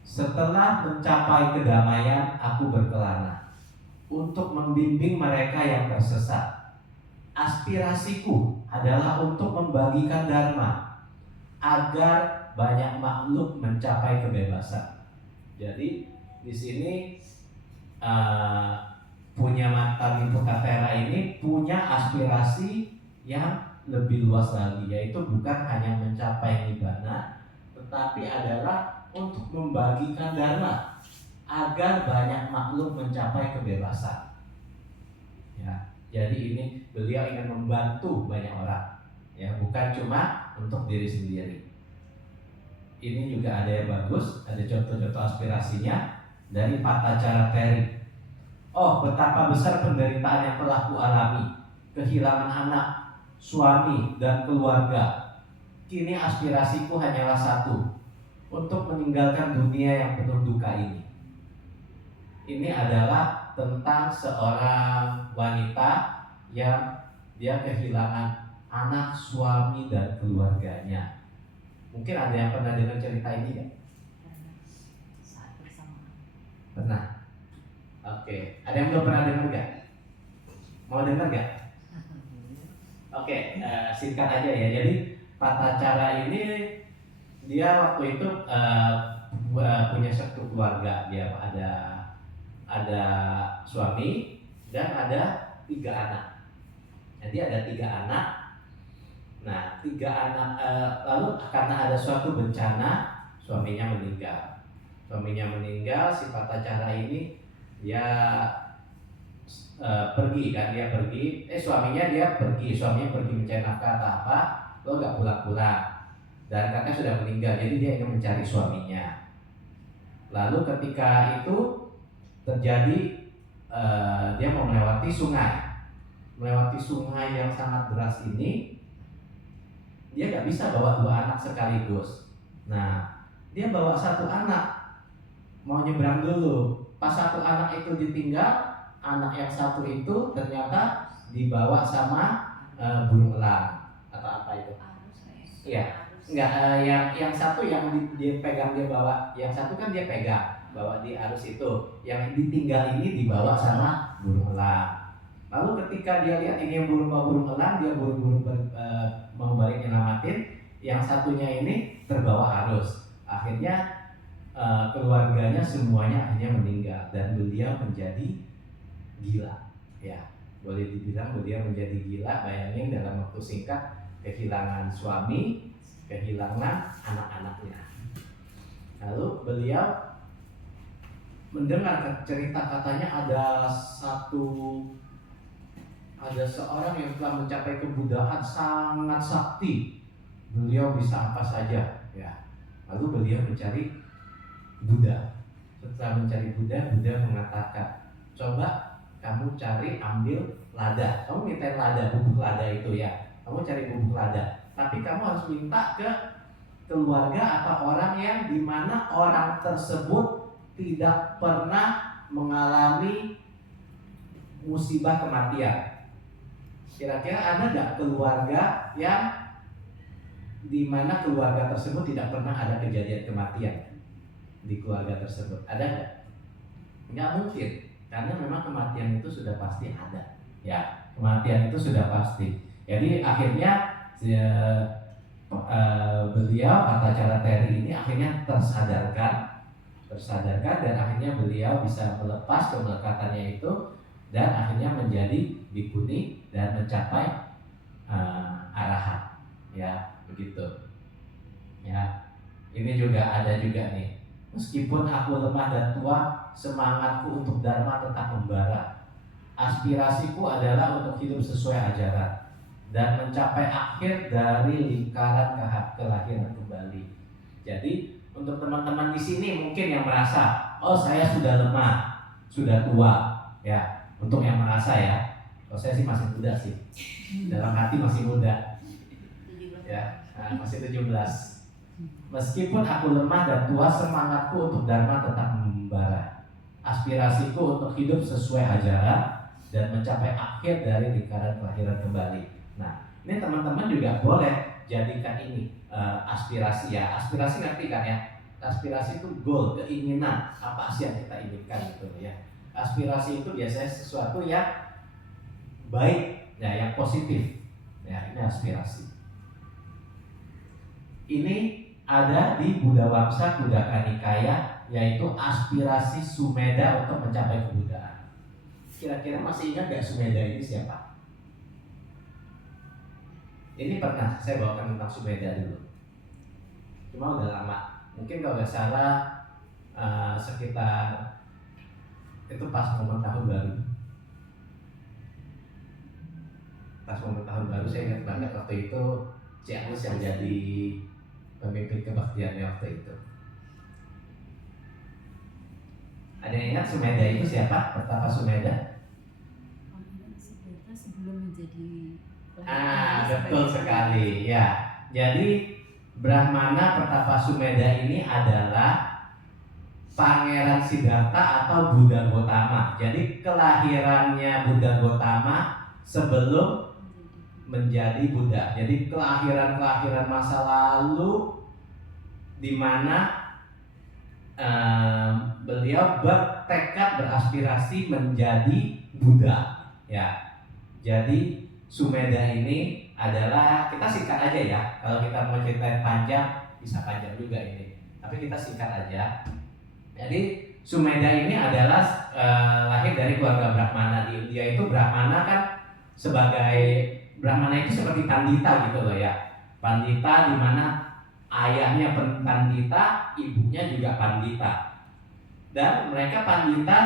Setelah mencapai kedamaian, aku berkelana untuk membimbing mereka yang tersesat. Aspirasiku adalah untuk membagikan dharma agar banyak makhluk mencapai kebebasan. Jadi di sini punya Manta Niputatera ini punya aspirasi yang lebih luas lagi, yaitu bukan hanya mencapai nibbana, tetapi adalah untuk membagikan dharma agar banyak makhluk mencapai kebebasan. Ya, jadi ini beliau ingin membantu banyak orang, ya, bukan cuma untuk diri sendiri. Ini juga ada yang bagus, ada contoh-contoh aspirasinya dari Patacara Teri. Oh, betapa besar penderitaan yang telah kualami, kehilangan anak, suami, dan keluarga. Kini aspirasiku hanyalah satu, untuk meninggalkan dunia yang penuh duka ini. Ini adalah tentang seorang wanita yang dia kehilangan anak, suami, dan keluarganya. Mungkin ada yang pernah dengar cerita ini ya? Pernah? Oke, ada yang belum pernah dengar gak? Mau dengar gak? Oke, singkat aja ya. Jadi Patacara ini dia waktu itu punya satu keluarga. Dia ada suami dan ada 3 anak. Jadi ada 3 anak. Nah, 3 anak lalu karena ada suatu bencana suaminya meninggal. Si Patacara ini dia suaminya pergi mencari nafkah atau apa, lo nggak pulang-pulang dan kakak sudah meninggal, jadi dia ingin mencari suaminya. Lalu ketika itu terjadi dia mau melewati sungai yang sangat deras ini, dia nggak bisa bawa 2 anak sekaligus. Nah, dia bawa 1 anak mau nyebrang dulu. Pas 1 anak itu ditinggal, anak yang 1 itu ternyata dibawa sama burung elang atau apa itu? Iya, enggak, yang 1 yang dia pegang, dia bawa, yang 1 kan dia pegang bawa di arus itu, yang ditinggal ini dibawa sama burung elang. Lalu ketika dia lihat ini yang burung elang, dia buru-buru mau balik nyelamatin, yang satunya ini terbawa arus. Akhirnya keluarganya semuanya akhirnya meninggal dan beliau menjadi gila. Ya, boleh dibilang beliau menjadi gila. Bayangin dalam waktu singkat kehilangan suami, kehilangan anak-anaknya. Lalu beliau mendengar cerita, katanya ada seorang yang telah mencapai kebuddhaan sangat sakti. Beliau bisa apa saja, ya. Lalu beliau mencari Buddha. Setelah mencari Buddha mengatakan, coba kamu ambil lada. Kamu minta lada, bubuk lada itu ya. Kamu cari bubuk lada. Tapi kamu harus minta ke keluarga atau orang yang dimana orang tersebut tidak pernah mengalami musibah kematian. Kira-kira ada gak keluarga yang dimana keluarga tersebut tidak pernah ada kejadian kematian? di keluarga tersebut? Ada nggak? Nggak mungkin, karena memang kematian itu sudah pasti ada. Ya, kematian itu sudah pasti. Jadi akhirnya beliau, kata cara Terry ini akhirnya tersadarkan dan akhirnya beliau bisa melepas kemelekatannya itu dan akhirnya menjadi bikuni dan mencapai arahat, ya begitu. Ya, ini juga ada juga nih. Meskipun aku lemah dan tua, semangatku untuk dharma tetap membara. Aspirasiku adalah untuk hidup sesuai ajaran dan mencapai akhir dari lingkaran kelahiran kembali. Jadi untuk teman-teman di sini mungkin yang merasa, oh saya sudah lemah, sudah tua, ya. Untuk yang merasa ya, kalau saya sih masih muda sih, dalam hati masih muda, ya, masih 17. Meskipun aku lemah dan tua, semangatku untuk dharma tetap membara. Aspirasiku untuk hidup sesuai ajaran dan mencapai akhir dari lingkaran kelahiran kembali. Nah, ini teman-teman juga boleh jadikan ini aspirasi ya. Aspirasi ngerti kan ya? Aspirasi itu goal, keinginan, apa sih yang kita inginkan gitu ya. Aspirasi itu biasanya sesuatu yang baik, ya, yang positif. Ya, ini aspirasi. Ini ada di Buddha Wamsa Khuddaka Nikaya, yaitu aspirasi Sumedha untuk mencapai kebuddhaan. Kira-kira masih ingat gak Sumedha ini siapa? Ini pernah saya bawakan tentang Sumedha dulu, cuma udah lama. Mungkin kalau nggak salah sekitar itu pas momen tahun baru. Pas momen tahun baru saya ingat banget waktu itu Cik Agus yang jadi pemimpin kebaktiannya waktu itu. Ada yang ingat Sumedha itu siapa? Pertapa Sumedha? Sebelum menjadi Betul sekali ya. Jadi Brahmana Pertapa Sumedha ini adalah Pangeran Siddhartha atau Buddha Gotama. Jadi kelahirannya Buddha Gotama sebelum menjadi Buddha. Jadi kelahiran masa lalu di mana beliau bertekad beraspirasi menjadi Buddha. Ya, jadi Sumedha ini adalah, kita singkat aja ya. Kalau kita mau ceritain panjang bisa panjang juga ini. Tapi kita singkat aja. Jadi Sumedha ini adalah lahir dari keluarga Brahmana. Di India itu Brahmana kan sebagai Brahmana itu seperti pandita gitu loh ya. Pandita di mana ayahnya pandita, ibunya juga pandita. Dan mereka pandita,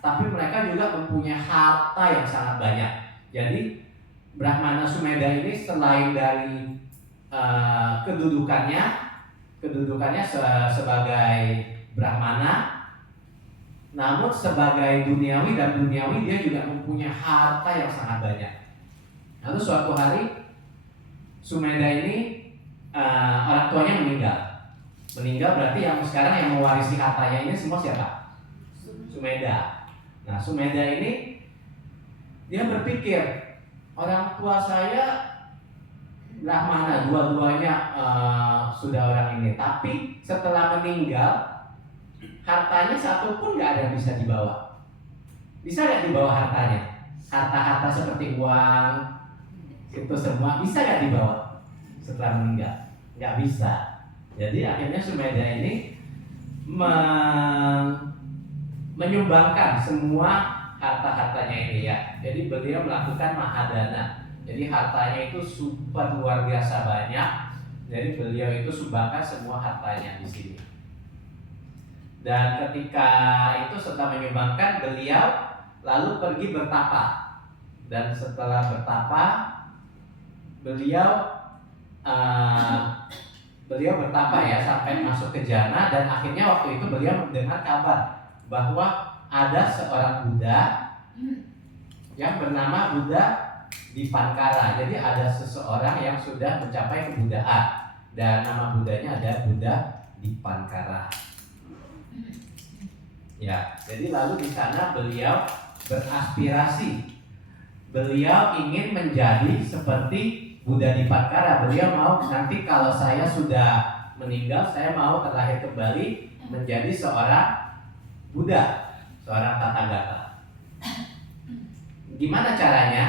tapi mereka juga mempunyai harta yang sangat banyak. Jadi Brahmana Sumedha ini selain dari kedudukannya sebagai Brahmana, namun sebagai duniawi dia juga mempunyai harta yang sangat banyak. Lalu suatu hari Sumedha ini orang tuanya meninggal berarti yang sekarang yang mewarisi hartanya ini semua siapa? Sumedha. Nah, Sumedha ini dia berpikir, orang tua saya Brahmana, dua-duanya sudah orang ini, tapi setelah meninggal hartanya satu pun nggak ada yang bisa dibawa. Bisa nggak dibawa hartanya? Harta-harta seperti uang itu semua bisa nggak dibawa setelah meninggal? Nggak bisa. Jadi akhirnya Sumedha ini menyumbangkan semua harta-hartanya ini ya. Jadi beliau melakukan mahadana. Jadi hartanya itu super luar biasa banyak. Jadi beliau itu sumbangkan semua hartanya di sini. Dan ketika itu setelah menyumbangkan, beliau lalu pergi bertapa. Dan setelah bertapa, beliau bertapa ya sampai masuk ke jana, dan akhirnya waktu itu beliau mendengar kabar bahwa ada seorang Buddha yang bernama Buddha Dipankara. Jadi ada seseorang yang sudah mencapai kebuddhaan dan nama Buddhanya ada Buddha Dipankara. Ya, jadi lalu di sana beliau beraspirasi. Beliau ingin menjadi seperti Buddha Dipankara. Beliau mau nanti kalau saya sudah meninggal, saya mau terlahir kembali menjadi seorang Buddha, seorang Tathagata. Gimana caranya?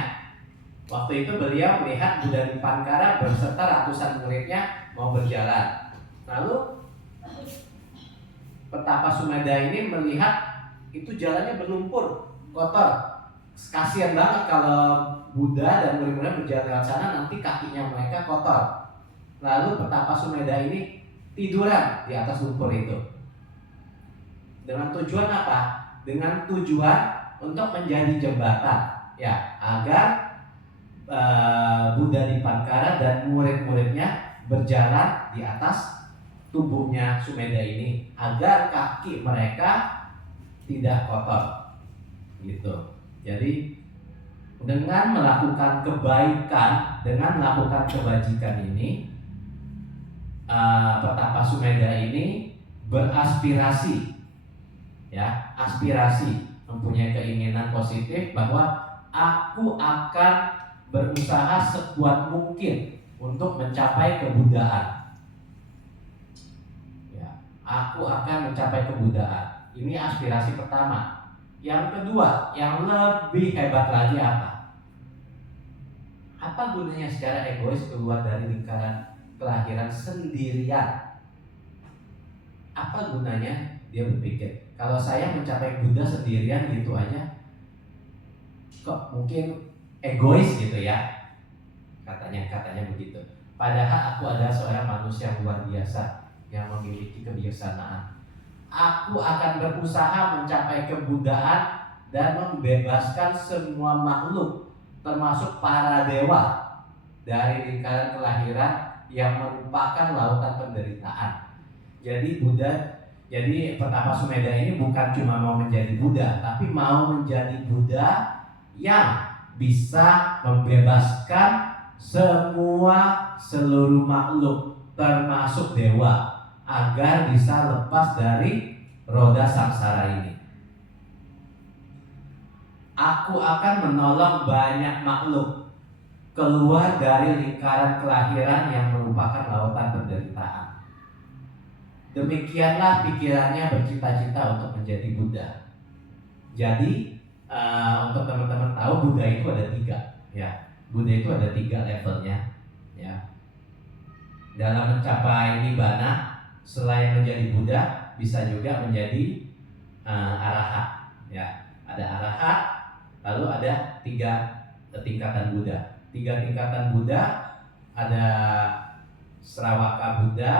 Waktu itu beliau melihat Buddha Dipankara berserta ratusan muridnya mau berjalan. Lalu Petapa Sumedha ini melihat itu jalannya berlumpur, kotor. Kasihan banget kalau Buddha dan murid-muridnya berjalan lewat sana, nanti kakinya mereka kotor. Lalu Petapa Sumedha ini tiduran di atas lumpur itu. Dengan tujuan apa? Dengan tujuan untuk menjadi jembatan, ya, agar Buddha Dipankara dan murid-muridnya berjalan di atas tubuhnya Sumedha ini agar kaki mereka tidak kotor, gitu. Jadi dengan melakukan kebaikan, dengan melakukan kebajikan ini, Petapa Sumedha ini beraspirasi, ya, aspirasi, mempunyai keinginan positif bahwa aku akan berusaha sekuat mungkin untuk mencapai kebuddhaan. Ya, aku akan mencapai kebuddhaan. Ini aspirasi pertama. Yang kedua, yang lebih hebat lagi apa? Apa gunanya secara egois keluar dari lingkaran kelahiran sendirian? Apa gunanya? Dia berpikir, kalau saya mencapai Buddha sendirian gitu aja, kok mungkin egois gitu ya, katanya begitu. Padahal aku adalah seorang manusia luar biasa yang memiliki kebijaksanaan. Aku akan berusaha mencapai kebuddhaan dan membebaskan semua makhluk, termasuk para dewa, dari lingkaran kelahiran yang merupakan lautan penderitaan. Jadi Petapa Sumedha ini bukan cuma mau menjadi Buddha, tapi mau menjadi Buddha yang bisa membebaskan seluruh makhluk termasuk dewa agar bisa lepas dari roda samsara ini. Aku akan menolong banyak makhluk keluar dari lingkaran kelahiran yang merupakan lautan penderitaan. Demikianlah pikirannya bercita-cita untuk menjadi Buddha. Jadi untuk teman-teman tahu, Buddha itu ada 3, ya. Buddha itu ada 3 levelnya, ya. Dalam mencapai nibbana, selain menjadi Buddha, bisa juga menjadi arahat, ya. Ada arahat, lalu ada 3 tingkatan Buddha. 3 tingkatan Buddha, ada Sravaka Buddha,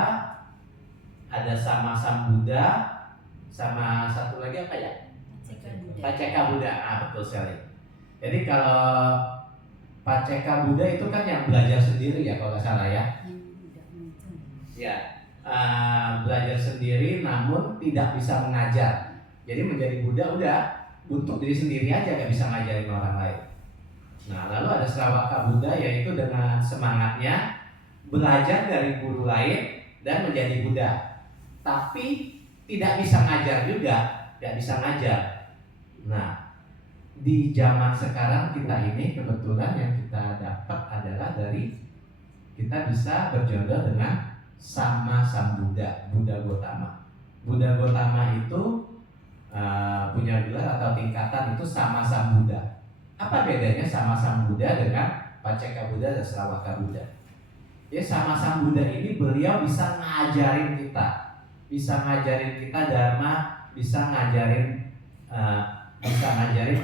ada Samasam Buddha, sama satu lagi apa ya? Paceka Buddha. Betul sekali. Jadi kalau Paceka Buddha itu kan yang belajar sendiri ya, kalau nggak salah ya. Ya, belajar sendiri namun tidak bisa mengajar. Jadi menjadi Buddha udah untuk diri sendiri aja, nggak bisa ngajarin orang lain. Nah, lalu ada Sravaka Buddha, yaitu dengan semangatnya belajar dari guru lain dan menjadi Buddha. Tapi tidak bisa ngajar juga, tidak bisa ngajar. Nah, di zaman sekarang kita ini kebetulan yang kita dapat adalah dari kita bisa berjodoh dengan Sama Sambuddha, Buddha Gotama. Buddha Gotama itu punya gelar atau tingkatan itu Sama Sambuddha. Apa bedanya Sama Sambuddha dengan Paceka Buddha dan Sravaka Buddha? Ya, Sama Sambuddha ini beliau bisa ngajarin kita dharma, bisa ngajarin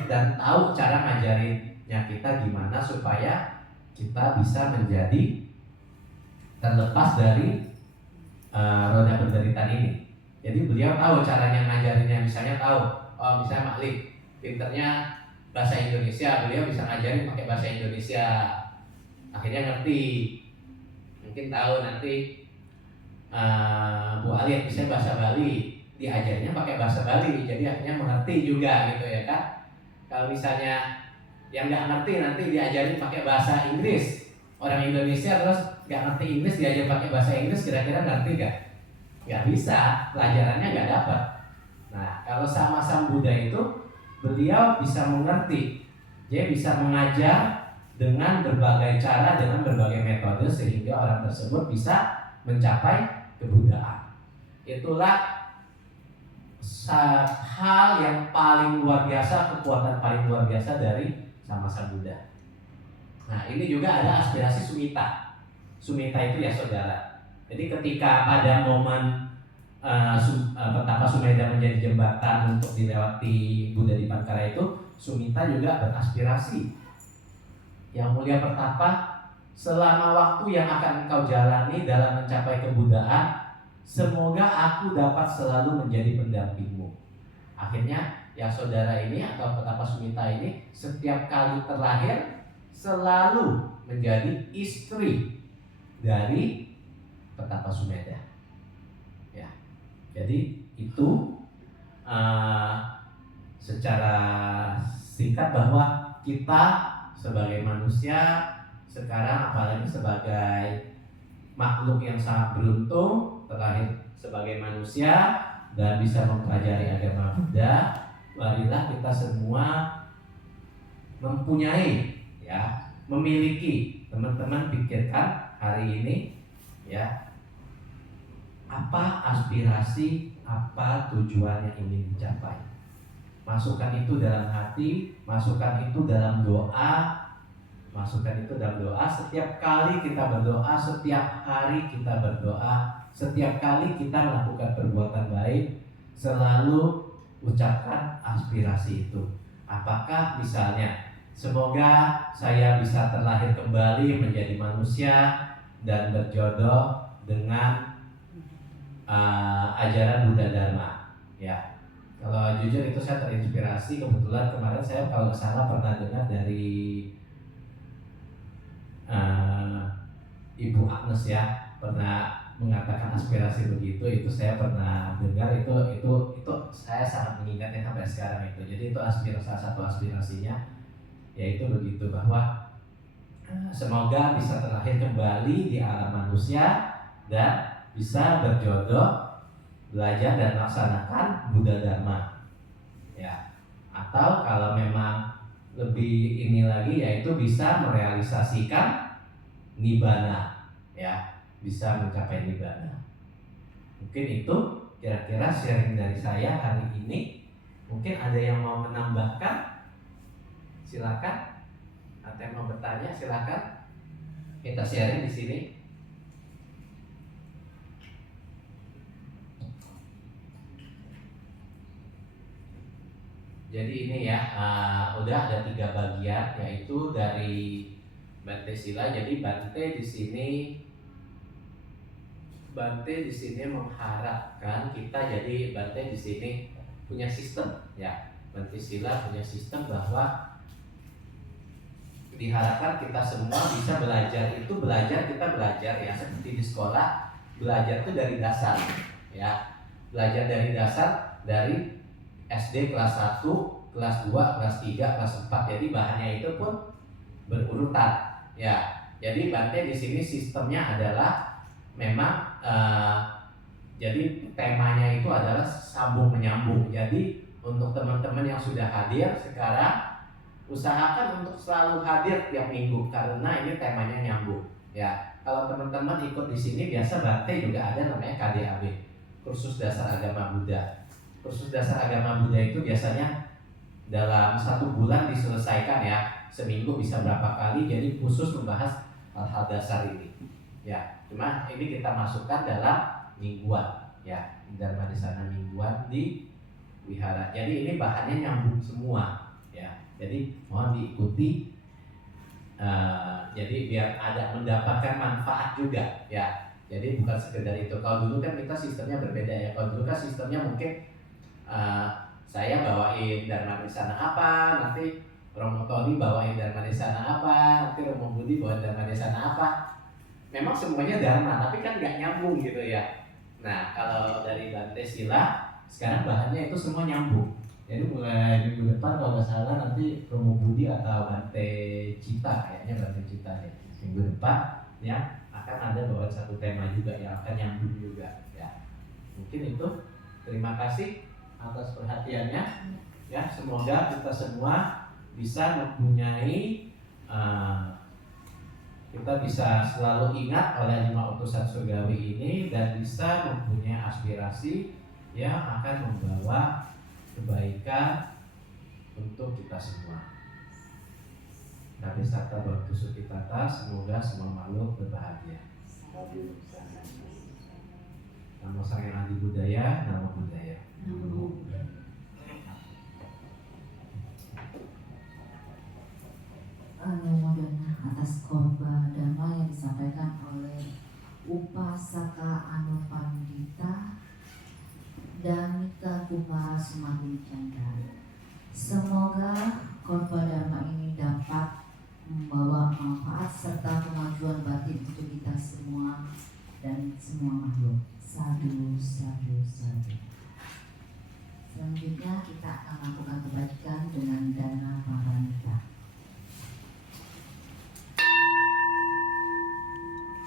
dan tahu cara ngajarinnya kita gimana supaya kita bisa menjadi terlepas dari roda penderitaan ini. Jadi beliau tahu caranya ngajarinnya, misalnya tahu, misalnya Maklik pinternya bahasa Indonesia, beliau bisa ngajarin pakai bahasa Indonesia, akhirnya ngerti. Mungkin tahu nanti Bu Alia bisa bahasa Bali, diajarnya pakai bahasa Bali, jadi akhirnya mengerti juga gitu ya kan. Kalau misalnya yang nggak ngerti nanti diajarin pakai bahasa Inggris, orang Indonesia terus nggak ngerti Inggris diajar pakai bahasa Inggris, kira-kira ngerti nggak? Nggak bisa, pelajarannya nggak dapat. Nah, kalau Sama Sambuddha itu beliau bisa mengerti, dia bisa mengajar dengan berbagai cara, dengan berbagai metode sehingga orang tersebut bisa mencapai kebuddhaan. Itulah hal yang paling luar biasa, kekuatan paling luar biasa dari Sang Buddha. Nah, ini juga ada aspirasi Sumita. Sumita itu ya saudara. Jadi ketika pada momen Petapa Sumedha menjadi jembatan untuk dilewati Buddha di Pankara itu, Sumita juga beraspirasi. Yang mulia Pertapa, selama waktu yang akan engkau jalani dalam mencapai kebuddhaan, semoga aku dapat selalu menjadi pendampingmu. Akhirnya ya saudara ini atau Petapa Sumita ini setiap kali terlahir selalu menjadi istri dari Petapa Sumedha. Ya, jadi itu secara singkat bahwa kita sebagai manusia sekarang, apalagi sebagai makhluk yang sangat beruntung terlahir sebagai manusia dan bisa mempelajari agama Buddha, marilah kita semua mempunyai ya, memiliki, teman-teman pikirkan hari ini ya, apa aspirasi, apa tujuan yang ingin dicapai. Masukkan itu dalam hati, masukkan itu dalam doa, masukkan itu dalam doa. Setiap kali kita berdoa, setiap hari kita berdoa, setiap kali kita melakukan perbuatan baik, selalu ucapkan aspirasi itu. Apakah misalnya, semoga saya bisa terlahir kembali menjadi manusia dan berjodoh dengan ajaran Buddha Dharma. Ya, kalau jujur itu saya terinspirasi. Kebetulan kemarin saya kalau ke sana pernah dengar dari Ibu Agnes ya, pernah mengatakan aspirasi begitu. Itu saya pernah dengar, itu saya sangat mengingatnya sampai sekarang itu. Jadi itu salah satu aspirasinya, yaitu begitu, bahwa semoga bisa terlahir kembali di alam manusia dan bisa berjodoh, belajar dan melaksanakan Buddha Dharma. Ya, atau kalau memang lebih ini lagi, yaitu bisa merealisasikan nibbana, ya, bisa mencapai nibbana. Mungkin itu kira-kira sharing dari saya hari ini. Mungkin ada yang mau menambahkan, silakan. Ada yang mau bertanya, silakan. Kita sharing di sini. Jadi ini ya, udah ada 3 bagian, yaitu dari Bante Sila. Jadi Bante di sini mengharapkan kita, jadi Bante di sini punya sistem ya. Bante Sila punya sistem bahwa diharapkan kita semua bisa belajar. Itu kita belajar ya, seperti di sekolah, belajar itu dari dasar ya. Belajar dari dasar, dari SD kelas 1, kelas 2, kelas 3, kelas 4. Jadi bahannya itu pun berurutan ya. Jadi Bante di sini sistemnya adalah memang jadi temanya itu adalah sambung menyambung. Jadi untuk teman-teman yang sudah hadir sekarang, usahakan untuk selalu hadir tiap minggu karena ini temanya nyambung ya. Kalau teman-teman ikut di sini, biasa Bante juga ada namanya KDAB, kursus dasar agama Buddha. Kursus dasar agama Buddha itu biasanya dalam 1 bulan diselesaikan ya, seminggu bisa berapa kali. Jadi khusus membahas hal-hal dasar ini ya. Cuma ini kita masukkan dalam mingguan ya, Dharma Desana mingguan di wihara. Jadi ini bahannya nyambung semua ya. Jadi mohon diikuti. Jadi biar ada mendapatkan manfaat juga ya. Jadi bukan sekedar itu. Kalau dulu kan kita sistemnya berbeda ya. Kalau dulu kan sistemnya mungkin saya bawain Dharma Desana apa, nanti Romo Tony bawain Dharma Desana apa, nanti Romo Budi bawain Dharma Desana apa. Memang semuanya Dharma, tapi kan nggak nyambung gitu ya. Nah, kalau dari Bante Sila sekarang bahannya itu semua nyambung. Jadi mulai minggu depan kalau nggak salah nanti Romo Budi atau Bante Cita, kayaknya Bante Cita ya, minggu depan ya akan ada bawa 1 tema juga yang akan nyambung juga ya. Mungkin itu. Terima kasih atas perhatiannya ya. Semoga kita semua bisa mempunyai kita bisa selalu ingat oleh 5 utusan surgawi ini dan bisa mempunyai aspirasi yang akan membawa kebaikan untuk kita semua. Nabi Sata Bhakti Sukitata, semoga semua makhluk berbahagia. Nama saya Adi Budaya, nama budaya. Anumodana atas khotbah dhamma yang disampaikan oleh Upasaka Anupandita dan Mita Kumara Sumadi Chandra. Semoga khotbah dhamma ini dapat membawa manfaat serta kemajuan batin untuk kita semua dan semua makhluk. Sadhu, sadhu, sadhu. Selanjutnya kita akan lakukan kebajikan dengan dana paranita.